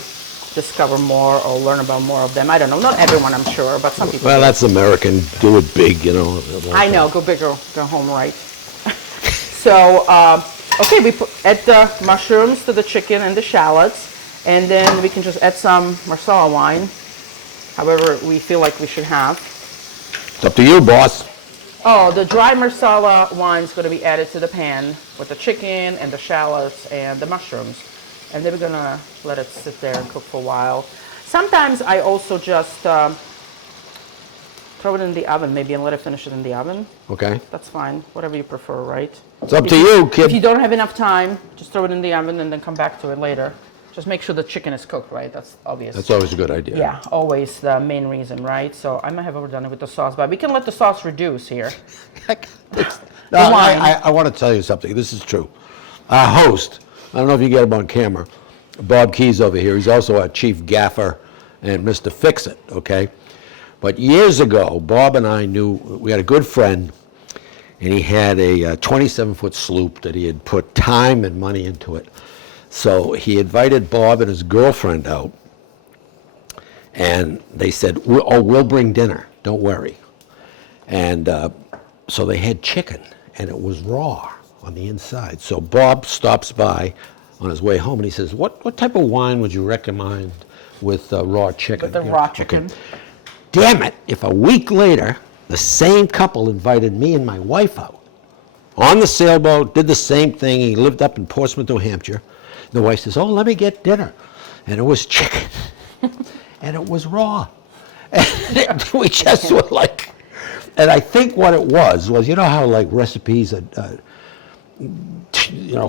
discover more or learn about more of them. I don't know, not everyone I'm sure, but some people Well, do. that's American. Do it big, you know. I know, go big or go home right. So, okay, we add the mushrooms to the chicken and the shallots, and then we can just add some Marsala wine, however we feel like we should have. It's up to you, boss. Oh, the dry Marsala wine is going to be added to the pan with the chicken and the shallots and the mushrooms. And then we're going to let it sit there and cook for a while. Sometimes I also just throw it in the oven maybe and let it finish it in the oven. Okay. That's fine, whatever you prefer, right? It's up to you, kid. If you don't have enough time, just throw it in the oven and then come back to it later. Just make sure the chicken is cooked, right? That's obvious. That's always a good idea. Yeah, always the main reason, right? So I might have overdone it with the sauce, but we can let the sauce reduce here. No, wine. I want to tell you something. This is true. Our host, I don't know if you get him on camera, Bob Keys over here. He's also our chief gaffer and Mr. Fix-It, okay? But years ago, Bob and I knew, we had a good friend, and he had a 27-foot sloop that he had put time and money into it. So he invited Bob and his girlfriend out, and they said, we'll bring dinner, don't worry. And so they had chicken, and it was raw on the inside. So Bob stops by on his way home, and he says, what type of wine would you recommend with raw chicken? With the raw chicken. Damn it, if a week later, the same couple invited me and my wife out on the sailboat, did the same thing. He lived up in Portsmouth, New Hampshire. The wife says, oh, let me get dinner. And it was chicken. And it was raw. And we just were like, and I think what it was, you know how like recipes,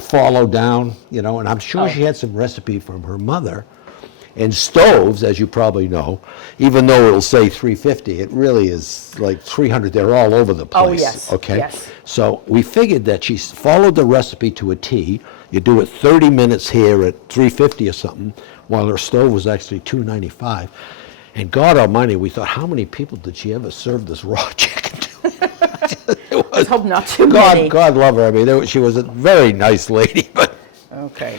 follow down, and I'm sure she had some recipe from her mother. And stoves, as you probably know, even though it'll say 350, it really is like 300. They're all over the place. Oh, yes, Okay. yes. So we figured that she followed the recipe to a T. You do it 30 minutes here at 350 or something, while her stove was actually 295. And God Almighty, we thought, how many people did she ever serve this raw chicken to? Let's hope not too many. God love her. I mean, she was a very nice lady, but. Okay.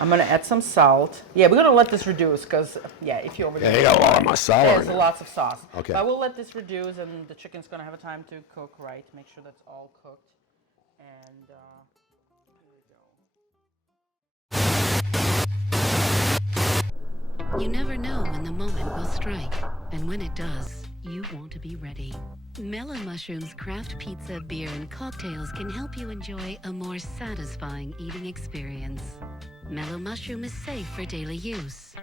I'm going to add some salt. Yeah, we're going to let this reduce because, if you overdo Yeah, it, you got a lot of Marsala in there's there. lots of sauce. Okay. But we'll let this reduce and the chicken's going to have a time to cook, right? Make sure that's all cooked. And here we go. You never know when the moment will strike, and when it does, you want to be ready. Mellow Mushroom's craft pizza, beer, and cocktails can help you enjoy a more satisfying eating experience. Mellow Mushroom is safe for daily use.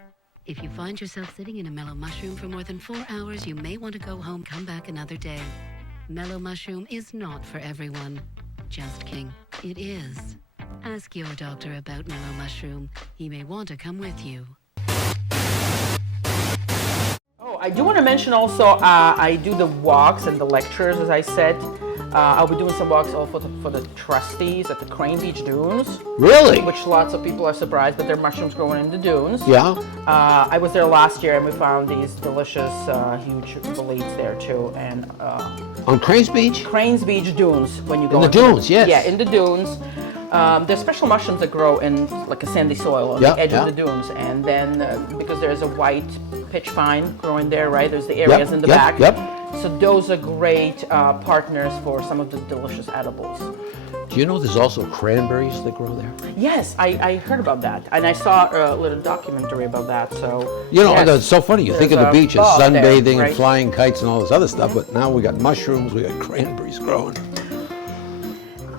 If you find yourself sitting in a Mellow Mushroom for more than 4 hours, you may want to go home, come back another day. Mellow Mushroom is not for everyone. Just kidding. It is. Ask your doctor about mellow mushroom. He may want to come with you. Oh, I do want to mention also, I do the walks and the lectures, as I said. I'll be doing some walks also for the trustees at the Crane Beach Dunes. Really? Which lots of people are surprised, but there are mushrooms growing in the dunes. Yeah. I was there last year and we found these delicious, huge boletes there too. And On Cranes Beach? Cranes Beach Dunes, when you go In the into dunes, yes. Yeah, in the dunes. There's special mushrooms that grow in like a sandy soil on Yeah, the edge yeah. of the dunes, and then because there's a white pitch pine growing there, right? There's the areas in the back. Yep. So those are great partners for some of the delicious edibles. Do you know there's also cranberries that grow there? Yes, I heard about that, and I saw a little documentary about that. So You know, yes, it's so funny. You think of the there's a beach as bog there, sunbathing right? and flying kites and all this other stuff, but now we got mushrooms, we got cranberries growing.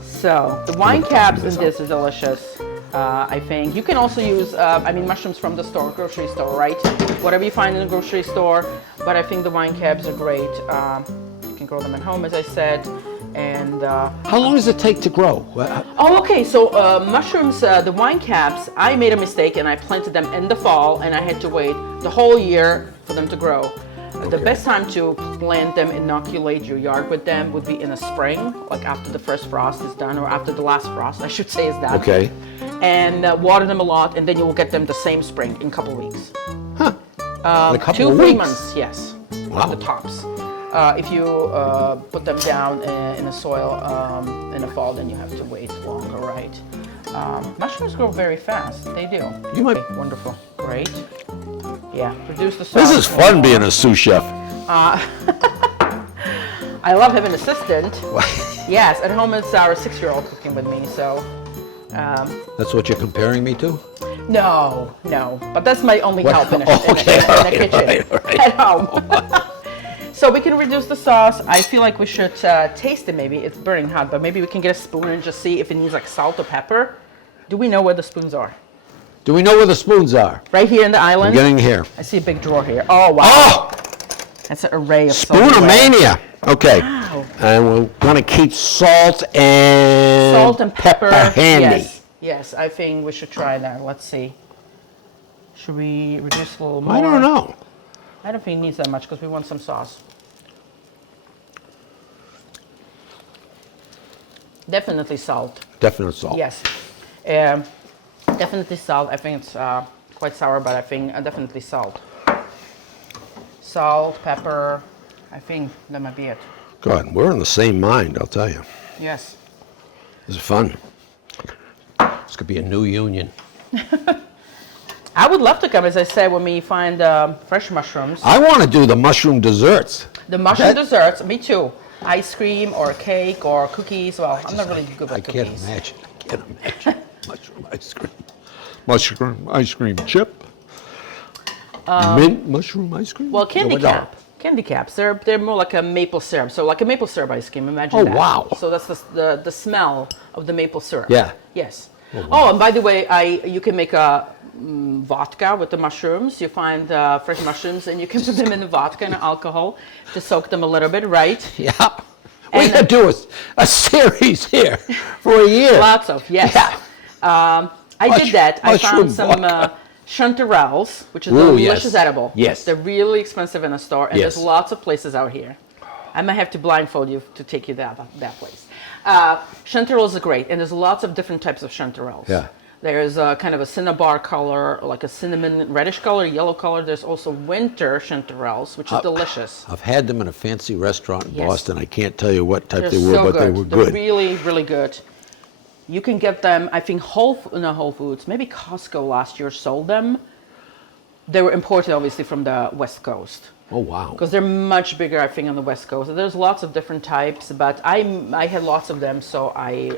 So the wine caps in this are delicious. I think you can also use, mushrooms from the store, grocery store, right? Whatever you find in the grocery store. But I think the wine caps are great. You can grow them at home, as I said. And How long does it take to grow? oh, okay. So mushrooms, the wine caps. I made a mistake and I planted them in the fall, and I had to wait the whole year for them to grow. The best time to plant them, inoculate your yard with them, would be in the spring, like after the first frost is done, or after the last frost, I should say, is done. Okay. And water them a lot, and then you will get them the same spring in a couple weeks. In a couple 2-3 of weeks. months, yes. Wow. The tops. If you put them down in the soil in the fall, then you have to wait longer, right? Mushrooms grow very fast. They do. You might- Okay, wonderful. Great. Yeah, produce the sauce. This is fun being a sous chef. I love having an assistant. Yes, at home it's our 6-year-old cooking with me, so. That's what you're comparing me to? No, but that's my only help in, Okay, in all the right, kitchen all right. at home. So we can reduce the sauce. I feel like we should taste it maybe. It's burning hot, but maybe we can get a spoon and just see if it needs like salt or pepper. Do we know where the spoons are? Do we know where the spoons are? Right here in the island? I'm getting here. I see a big drawer here. Oh, wow. Oh! That's an array of silverware. Spoonomania. Okay. Wow. And we're going to keep salt and Salt and pepper. handy. Yes, I think we should try that. Let's see. Should we reduce a little more? I don't know. I don't think it needs that much because we want some sauce. Definitely salt. Definite salt. Yes. Definitely salt. I think it's quite sour, but I think definitely salt. Salt, pepper. I think that might be it. Good. We're in the same mind, I'll tell you. Yes. This is fun. This could be a new union. I would love to come, as I said, when we find fresh mushrooms. I want to do the mushroom desserts. The mushroom That- desserts, me too. Ice cream or cake or cookies. Well, I'm not really good with I cookies. can't imagine. I can't imagine. Mushroom ice cream. Mushroom ice cream chip. Mint mushroom ice cream? Well, candy No, no. cap. Candy caps. They're more like a maple syrup. So like a maple syrup ice cream. Imagine Oh, that. wow. So that's the smell of the maple syrup. Yeah. Yes. Oh, and by the way, you can make a vodka with the mushrooms. You find fresh mushrooms and you can put them in the vodka and alcohol to soak them a little bit, right? Yeah. We And- could do a series here for a year. Lots of, yes. Yeah. I did that. I mushroom found some vodka. chanterelles, which is a Ooh, delicious yes. edible. Yes. They're really expensive in the store, and Yes. there's lots of places out here. I might have to blindfold you to take you that place. Chanterelles are great, and there's lots of different types of chanterelles. Yeah. There's kind of a cinnabar color, like a cinnamon reddish color, yellow color. There's also winter chanterelles, which is delicious. I've had them in a fancy restaurant in Yes. Boston. I can't tell you what type They're they were, so but good. they were They're good. really, really good. You can get them, I think Whole Foods, maybe Costco last year sold them. They were imported obviously from the West Coast Oh, wow. because they're much bigger, I think, on the West Coast. There's lots of different types, but I had lots of them, so I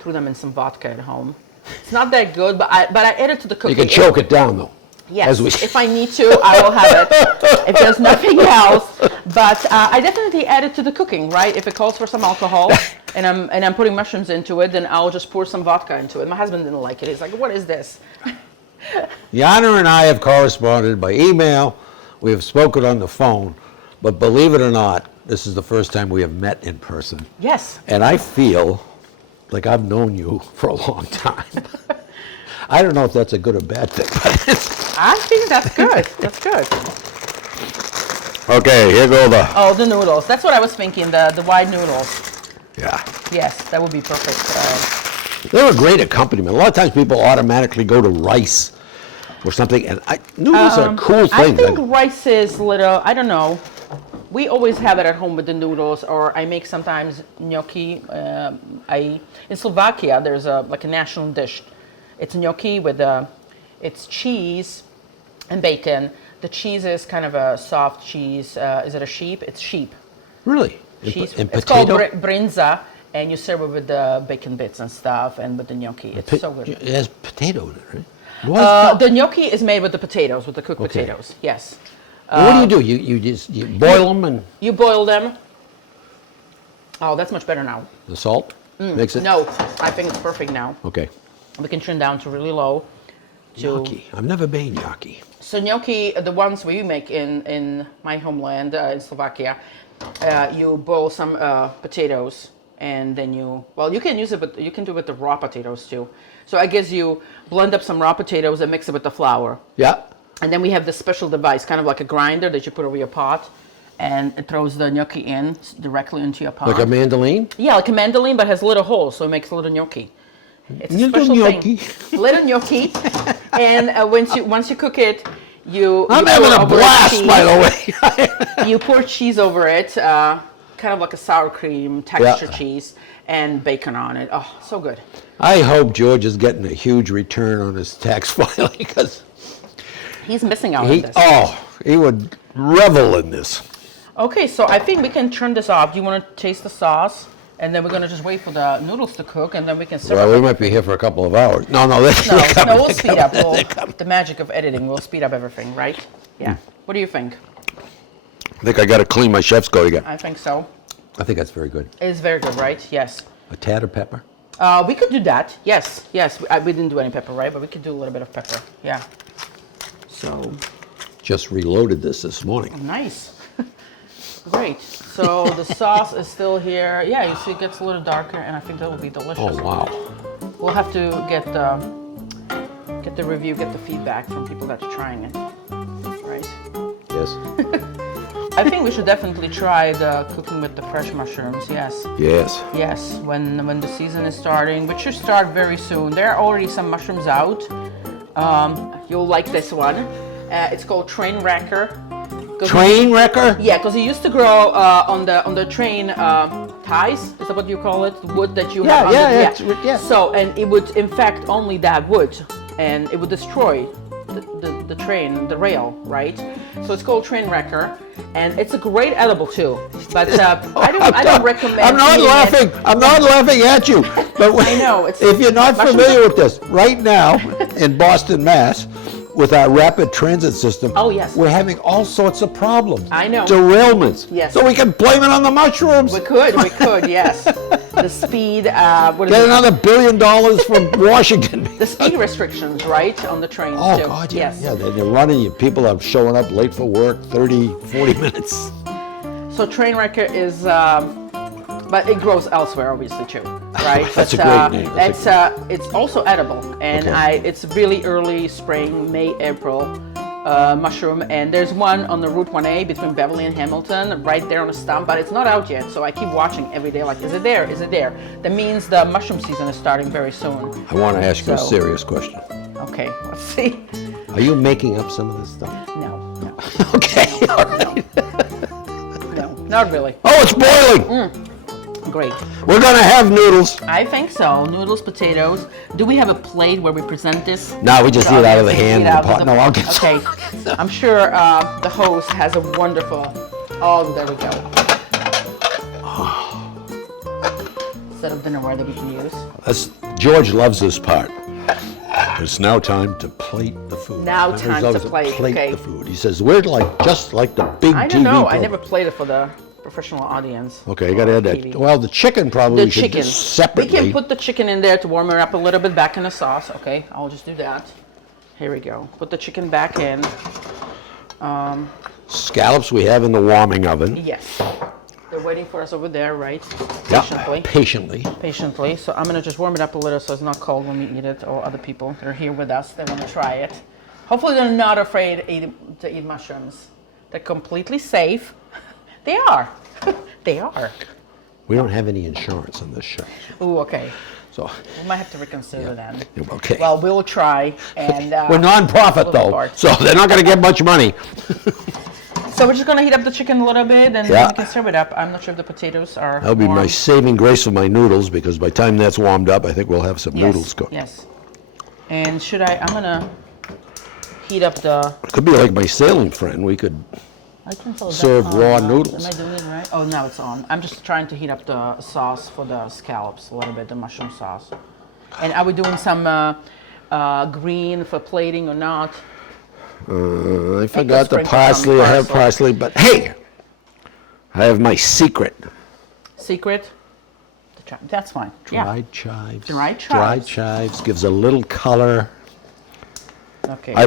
threw them in some vodka at home. It's not that good, but I added to the cooking. You can choke it down, though. Yes, as we- if I need to, I will have it. If there's nothing else, but I definitely add it to the cooking, right? If it calls for some alcohol, and I'm putting mushrooms into it, then I'll just pour some vodka into it. My husband didn't like it. He's like, "What is this?" Jana and I have corresponded by email. We have spoken on the phone. But believe it or not, this is the first time we have met in person. Yes. And I feel like I've known you for a long time. I don't know if that's a good or bad thing, but I think that's good. That's good. Okay, here go the... Oh, the noodles. That's what I was thinking, the wide noodles. Yeah. Yes, that would be perfect. They're a great accompaniment. A lot of times people automatically go to rice or something, and noodles are a cool I thing. think rice is little, I don't know. We always have it at home with the noodles, or I make sometimes gnocchi. In Slovakia, there's like a national dish. It's gnocchi with it's cheese and bacon. The cheese is kind of a soft cheese. Is it a sheep? It's sheep. Really? Cheese. And It's called potato? brinza, and you serve it with the bacon bits and stuff, and with the gnocchi. It's so good. It has potato in it, right? The gnocchi is made with the potatoes, with the cooked Okay. potatoes. Yes. What do? You boil them and You boil them. Oh, that's much better now. the salt makes it? No, I think it's perfect now. Okay. We can turn down to really low. Gnocchi. I've never made gnocchi. So gnocchi, the ones we make in my homeland, in Slovakia, you boil some potatoes, and then you can use it, but you can do it with the raw potatoes too. So I guess you blend up some raw potatoes and mix it with the flour. Yeah. And then we have this special device, kind of like a grinder that you put over your pot, and it throws the gnocchi in directly into your pot. Like a mandolin? Yeah, like a mandolin, but has little holes, so it makes a little gnocchi. It's a Little special gnocchi. thing. Little gnocchi. And once you cook it, I'm you having pour a over it blast, cheese. by the way. You pour cheese over it, kind of like a sour cream texture Yeah. cheese, and bacon on it. Oh, so good. I hope George is getting a huge return on his tax filing because He's missing out on this. he would revel in this. Okay, so I think we can turn this off. Do you want to taste the sauce? And then we're going to just wait for the noodles to cook, and then we can serve Well, it. we might be here for a couple of hours. No, they're coming. No, we'll They're speed coming. up. The magic of editing, we'll speed up everything, right? Yeah. What do you think? I think I got to clean my chef's coat again. I think so. I think that's very good. It's very good, right? Yes. A tad of pepper. We could do that. Yes. We didn't do any pepper, right? But we could do a little bit of pepper. Yeah. So, Just reloaded this morning. nice. Great. So the sauce is still here. Yeah, you see it gets a little darker, and I think that will be delicious. Oh, wow. We'll have to get the review, get the feedback from people that are trying it. Right? Yes. I think we should definitely try the cooking with the fresh mushrooms. Yes. Yes. Yes, when the season is starting, which should start very soon. There are already some mushrooms out. You'll like this one. It's called Train Wrecker. Train wrecker? Yeah, because it used to grow on the train ties. Is that what you call it? Wood that you have. Yeah. So, and it would infect only that wood, and it would destroy the train, the rail, right? So it's called Train Wrecker, and it's a great edible too. But I don't recommend. I'm not eating laughing. it. I'm not laughing at you. But I know, it's- if you're not mushrooms familiar are- with this, right now in Boston, Mass, with our rapid transit system, Oh, yes. we're having all sorts of problems. I know. Derailments. Yes. So we can blame it on the mushrooms. We could, yes. The speed, what is Get it? another $1 billion from Washington. The speed restrictions, right, on the trains Oh, too. God, yeah. Yes. Yeah, they're running. People are showing up late for work, 30, 40 minutes. So Train Wrecker is, but it grows elsewhere, obviously too, right? That's But, a great name. It's also edible, and Okay. it's really early spring, May, April mushroom, and there's one on the Route 1A between Beverly and Hamilton, right there on the stump, but it's not out yet. So I keep watching every day, like, is it there? Is it there? That means the mushroom season is starting very soon. I want to ask you a So- serious question. Okay, let's see. Are you making up some of this stuff? No, Okay, all right. no, not really. Oh, it's boiling. Great. We're going to have noodles. I think so. Noodles, potatoes. Do we have a plate where we present this? No, we just eat it out of the Eat hand. it in the out of pot. the- No, I'll get some. Okay. I'm sure the host has a wonderful. Oh, there we go. Set of dinnerware that we can use. George loves this part. It's now time to plate the food. Now Remember, time he's to always plate, plate okay. the food. He says, we're just like the big I TV don't know. I program." never played it for the professional audience. Okay, you got to add TV. that. Well, the chicken probably The we should chicken. just separately. We can put the chicken in there to warm it up a little bit back in the sauce. Okay, I'll just do that. Here we go. Put the chicken back in. Scallops we have in the warming oven. Yes. They're You're waiting for us over there, right? Yeah, Patiently. patiently. Patiently. So I'm gonna just warm it up a little so it's not cold when we eat it, or other people that are here with us, they want to try it. Hopefully they're not afraid to eat mushrooms. They're completely safe. They are. They are. We don't have any insurance on this show. Ooh, okay. So, We might have to reconsider then. okay. Well, we'll try, and we're non-profit we'll though, report. so they're not going to get much money. So we're just gonna heat up the chicken a little bit, and Yeah. then we can serve it up. I'm not sure if the potatoes are That'll be my warm. saving grace for my noodles, because by the time that's warmed up, I think we'll have some noodles cooked. Yes. And I'm gonna heat up the. It could be like my sailing friend. We could I can tell serve that's raw on. noodles. Am I doing it right? Oh, now it's on. I'm just trying to heat up the sauce for the scallops a little bit, the mushroom sauce. And are we doing some green for plating or not? I forgot the sprinkle some parsley. I have parsley. parsley, but hey, I have my secret. Secret? That's fine. Dried chives. Dried chives. Dried chives gives a little color. Yeah. Okay. I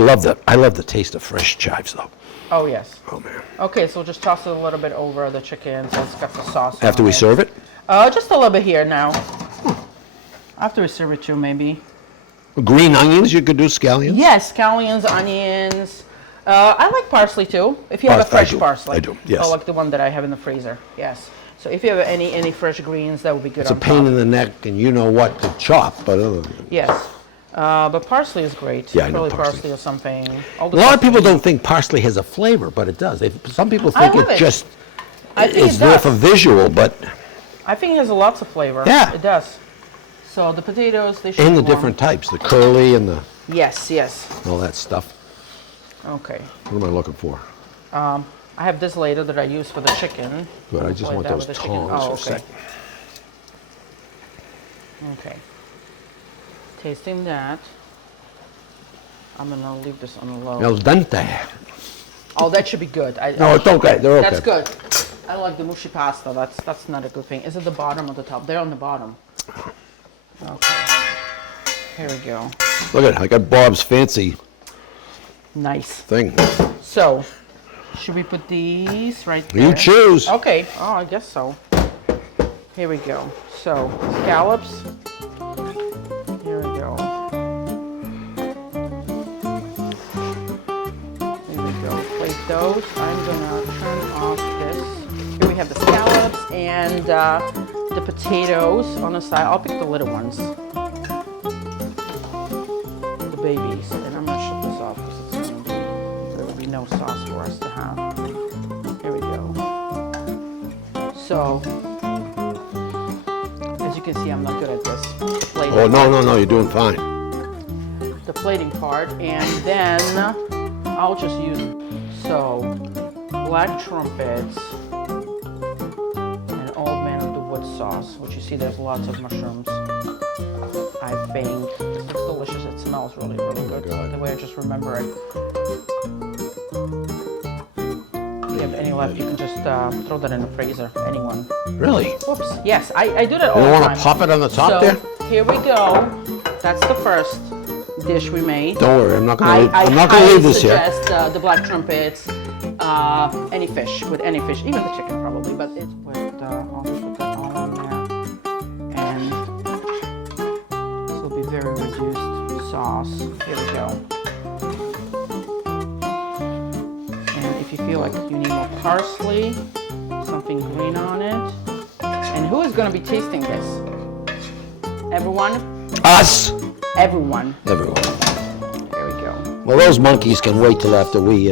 love the taste of fresh chives, though. Oh, yes. Oh man! Okay, so we'll just toss it a little bit over the chicken so it's got the sauce After on we it. serve it, Just a little bit here now. After we serve it too, maybe. green onions. You could do scallions. Yes, scallions, onions. I like parsley too. If you have a I fresh do, parsley. I do, yes. Oh, like the one that I have in the freezer. Yes. So if you have any fresh greens, that would be good. It's a on pain top. in the neck, and you know what to chop, but other than Yes. But parsley is great. Yeah, I know Probably parsley. parsley or something. a lot of people don't think parsley has a flavor, but it does. Some people think love it it. just I think is it there does. for visual, but I think it has lots of flavor. Yeah. It does. So the potatoes, they should in be the warm. different types, the curly and the Yes, yes. all that stuff. Okay. What am I looking for? I have this later that I use for the chicken. Good, I We'll just play want that those with the chicken. tongs Oh, for a okay. second. Okay. Tasting that. I'm gonna leave this on low. El dente. Oh, that should be good. No, it's okay. They're okay. That's good. I don't like the mushy pasta. That's not a good thing. Is it the bottom or the top? They're on the bottom. Okay. Here we go. Look at it. I got Bob's fancy Nice. thing. So, should we put these right there? You choose. Okay. Oh, I guess so. Here we go. So, scallops. Here we go. Here we go. Plate those. I'm gonna turn off this. Here we have the scallops and the potatoes on the side. I'll pick the little ones. The babies. And I'm gonna shut this off because there will be no sauce for us to have. Here we go. So, as you can see, I'm not good at this. The plating Oh, no, you're doing fine. the plating part, and then I'll just use Black Trumpets and Old Man of the Wood sauce, which you see there's lots of mushrooms. I think this looks delicious. It smells really, really good. The way I just remember it. If you have any left, you can just throw that in the freezer. Anyone. Really? Whoops. Yes, I do that all You the don't time. want to pop it on the top so, there? Here we go. That's the first dish we made. Don't worry, I'm not going to I leave this here. suggest the black trumpets, any fish, with any fish, even the chicken probably, but it's with, I'll just put that all in there. And this will be very reduced sauce. Here we go. And if you feel like you need more parsley, something green on it. And who is going to be tasting this? Everyone? Us. Everyone. Everyone. There we go. Well, those monkeys can wait till after we.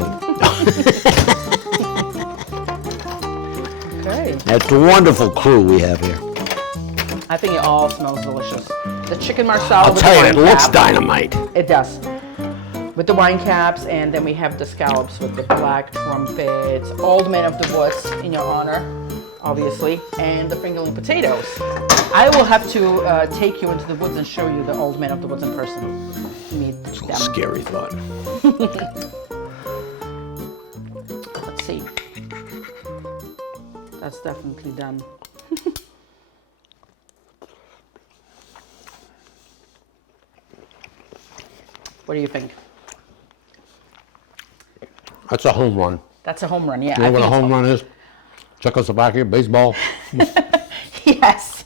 Okay. That's a wonderful crew we have here. I think it all smells delicious. The chicken marsala I'll with tell the you, wine it looks cap. dynamite. It does. With the wine caps, and then we have the scallops with the black trumpets, Old Man of the Woods in your honor, obviously, and the fingerling potatoes. I will have to take you into the woods and show you the Old Man of the Woods in person. Meet them. Scary thought. Let's see. That's definitely done. What do you think? That's a home run. That's a home run, yeah. You know I what a think it's home run is? Czechoslovakia, baseball. Yes.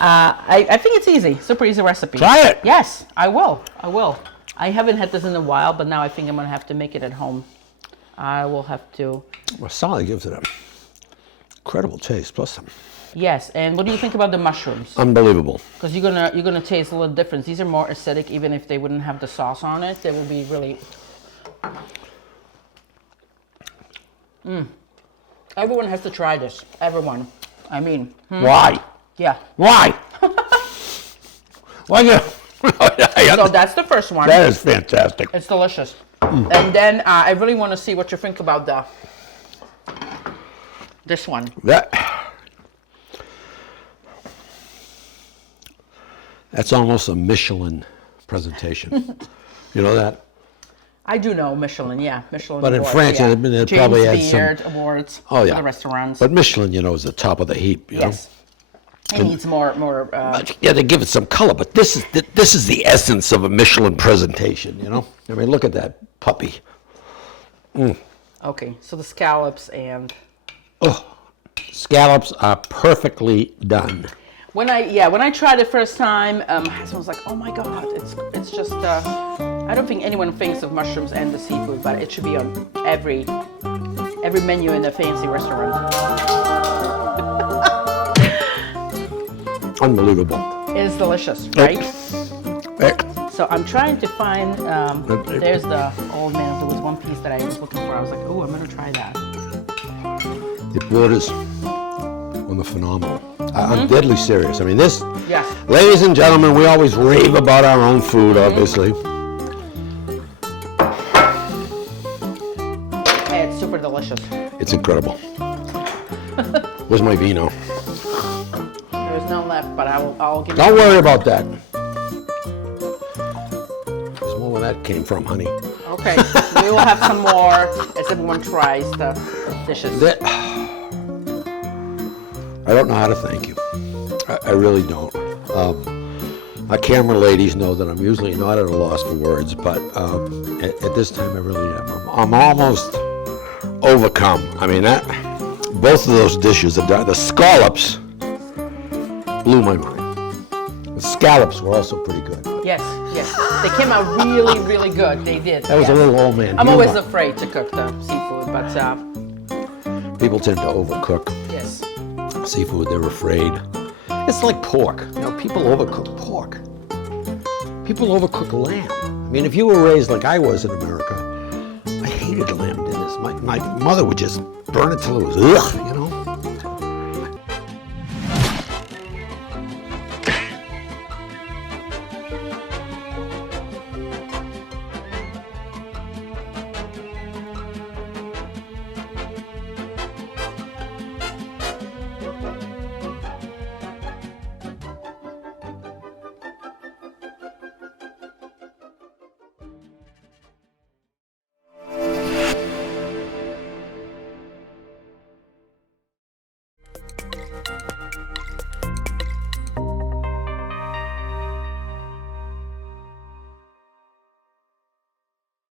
I think it's easy. Super easy recipe. Try it. Yes, I will. I will. I haven't had this in a while, but now I think I'm going to have to make it at home. I will have to. Marsala gives it an incredible taste. Plus some. Yes, and what do you think about the mushrooms? Unbelievable. Because you're gonna taste a little difference. These are more acidic, even if they wouldn't have the sauce on it. They will be really. Everyone has to try this. Everyone. I mean. Why? Yeah. Why? Why? So that's the first one. That is fantastic. It's delicious. And then I really want to see what you think about this one. That's almost a Michelin presentation. You know that? I do know Michelin, yeah. Michelin But in awards, France, yeah. it probably had some. Seared awards for the restaurants. But Michelin, is the top of the heap. Yes. It needs more. Yeah, they give it some color, but this is the essence of a Michelin presentation. I mean, look at that puppy. Okay, so the scallops and. Oh, scallops are perfectly done. When I tried it first time, my husband was like, "Oh my God, it's just." I don't think anyone thinks of mushrooms and the seafood, but it should be on every menu in a fancy restaurant. Unbelievable. It is delicious, right? Oh. So I'm trying to find. There's the old man. There was one piece that I was looking for. I was like, "Oh, I'm gonna try that." It borders on the phenomenal. I'm deadly serious. I mean, this. Yes. Ladies and gentlemen, we always rave about our own food, obviously. It's super delicious. It's incredible. Where's my vino? There's none left, but I'll give. Don't worry about that. There's more where that came from, honey. Okay, we will have some more as everyone tries the dishes. I don't know how to thank you. I really don't. My camera ladies know that I'm usually not at a loss for words, but at this time I really am. I'm almost overcome. I mean, both of those dishes, the scallops blew my mind. The scallops were also pretty good. Yes. They came out really, really good. They did. That was a little old man. I'm always afraid to cook the seafood, but people tend to overcook. yes. Seafood, they're afraid. It's like pork. People overcook pork. People overcook lamb. I mean, if you were raised like I was in America, I hated lamb dinners. My mother would just burn it till it was ugh.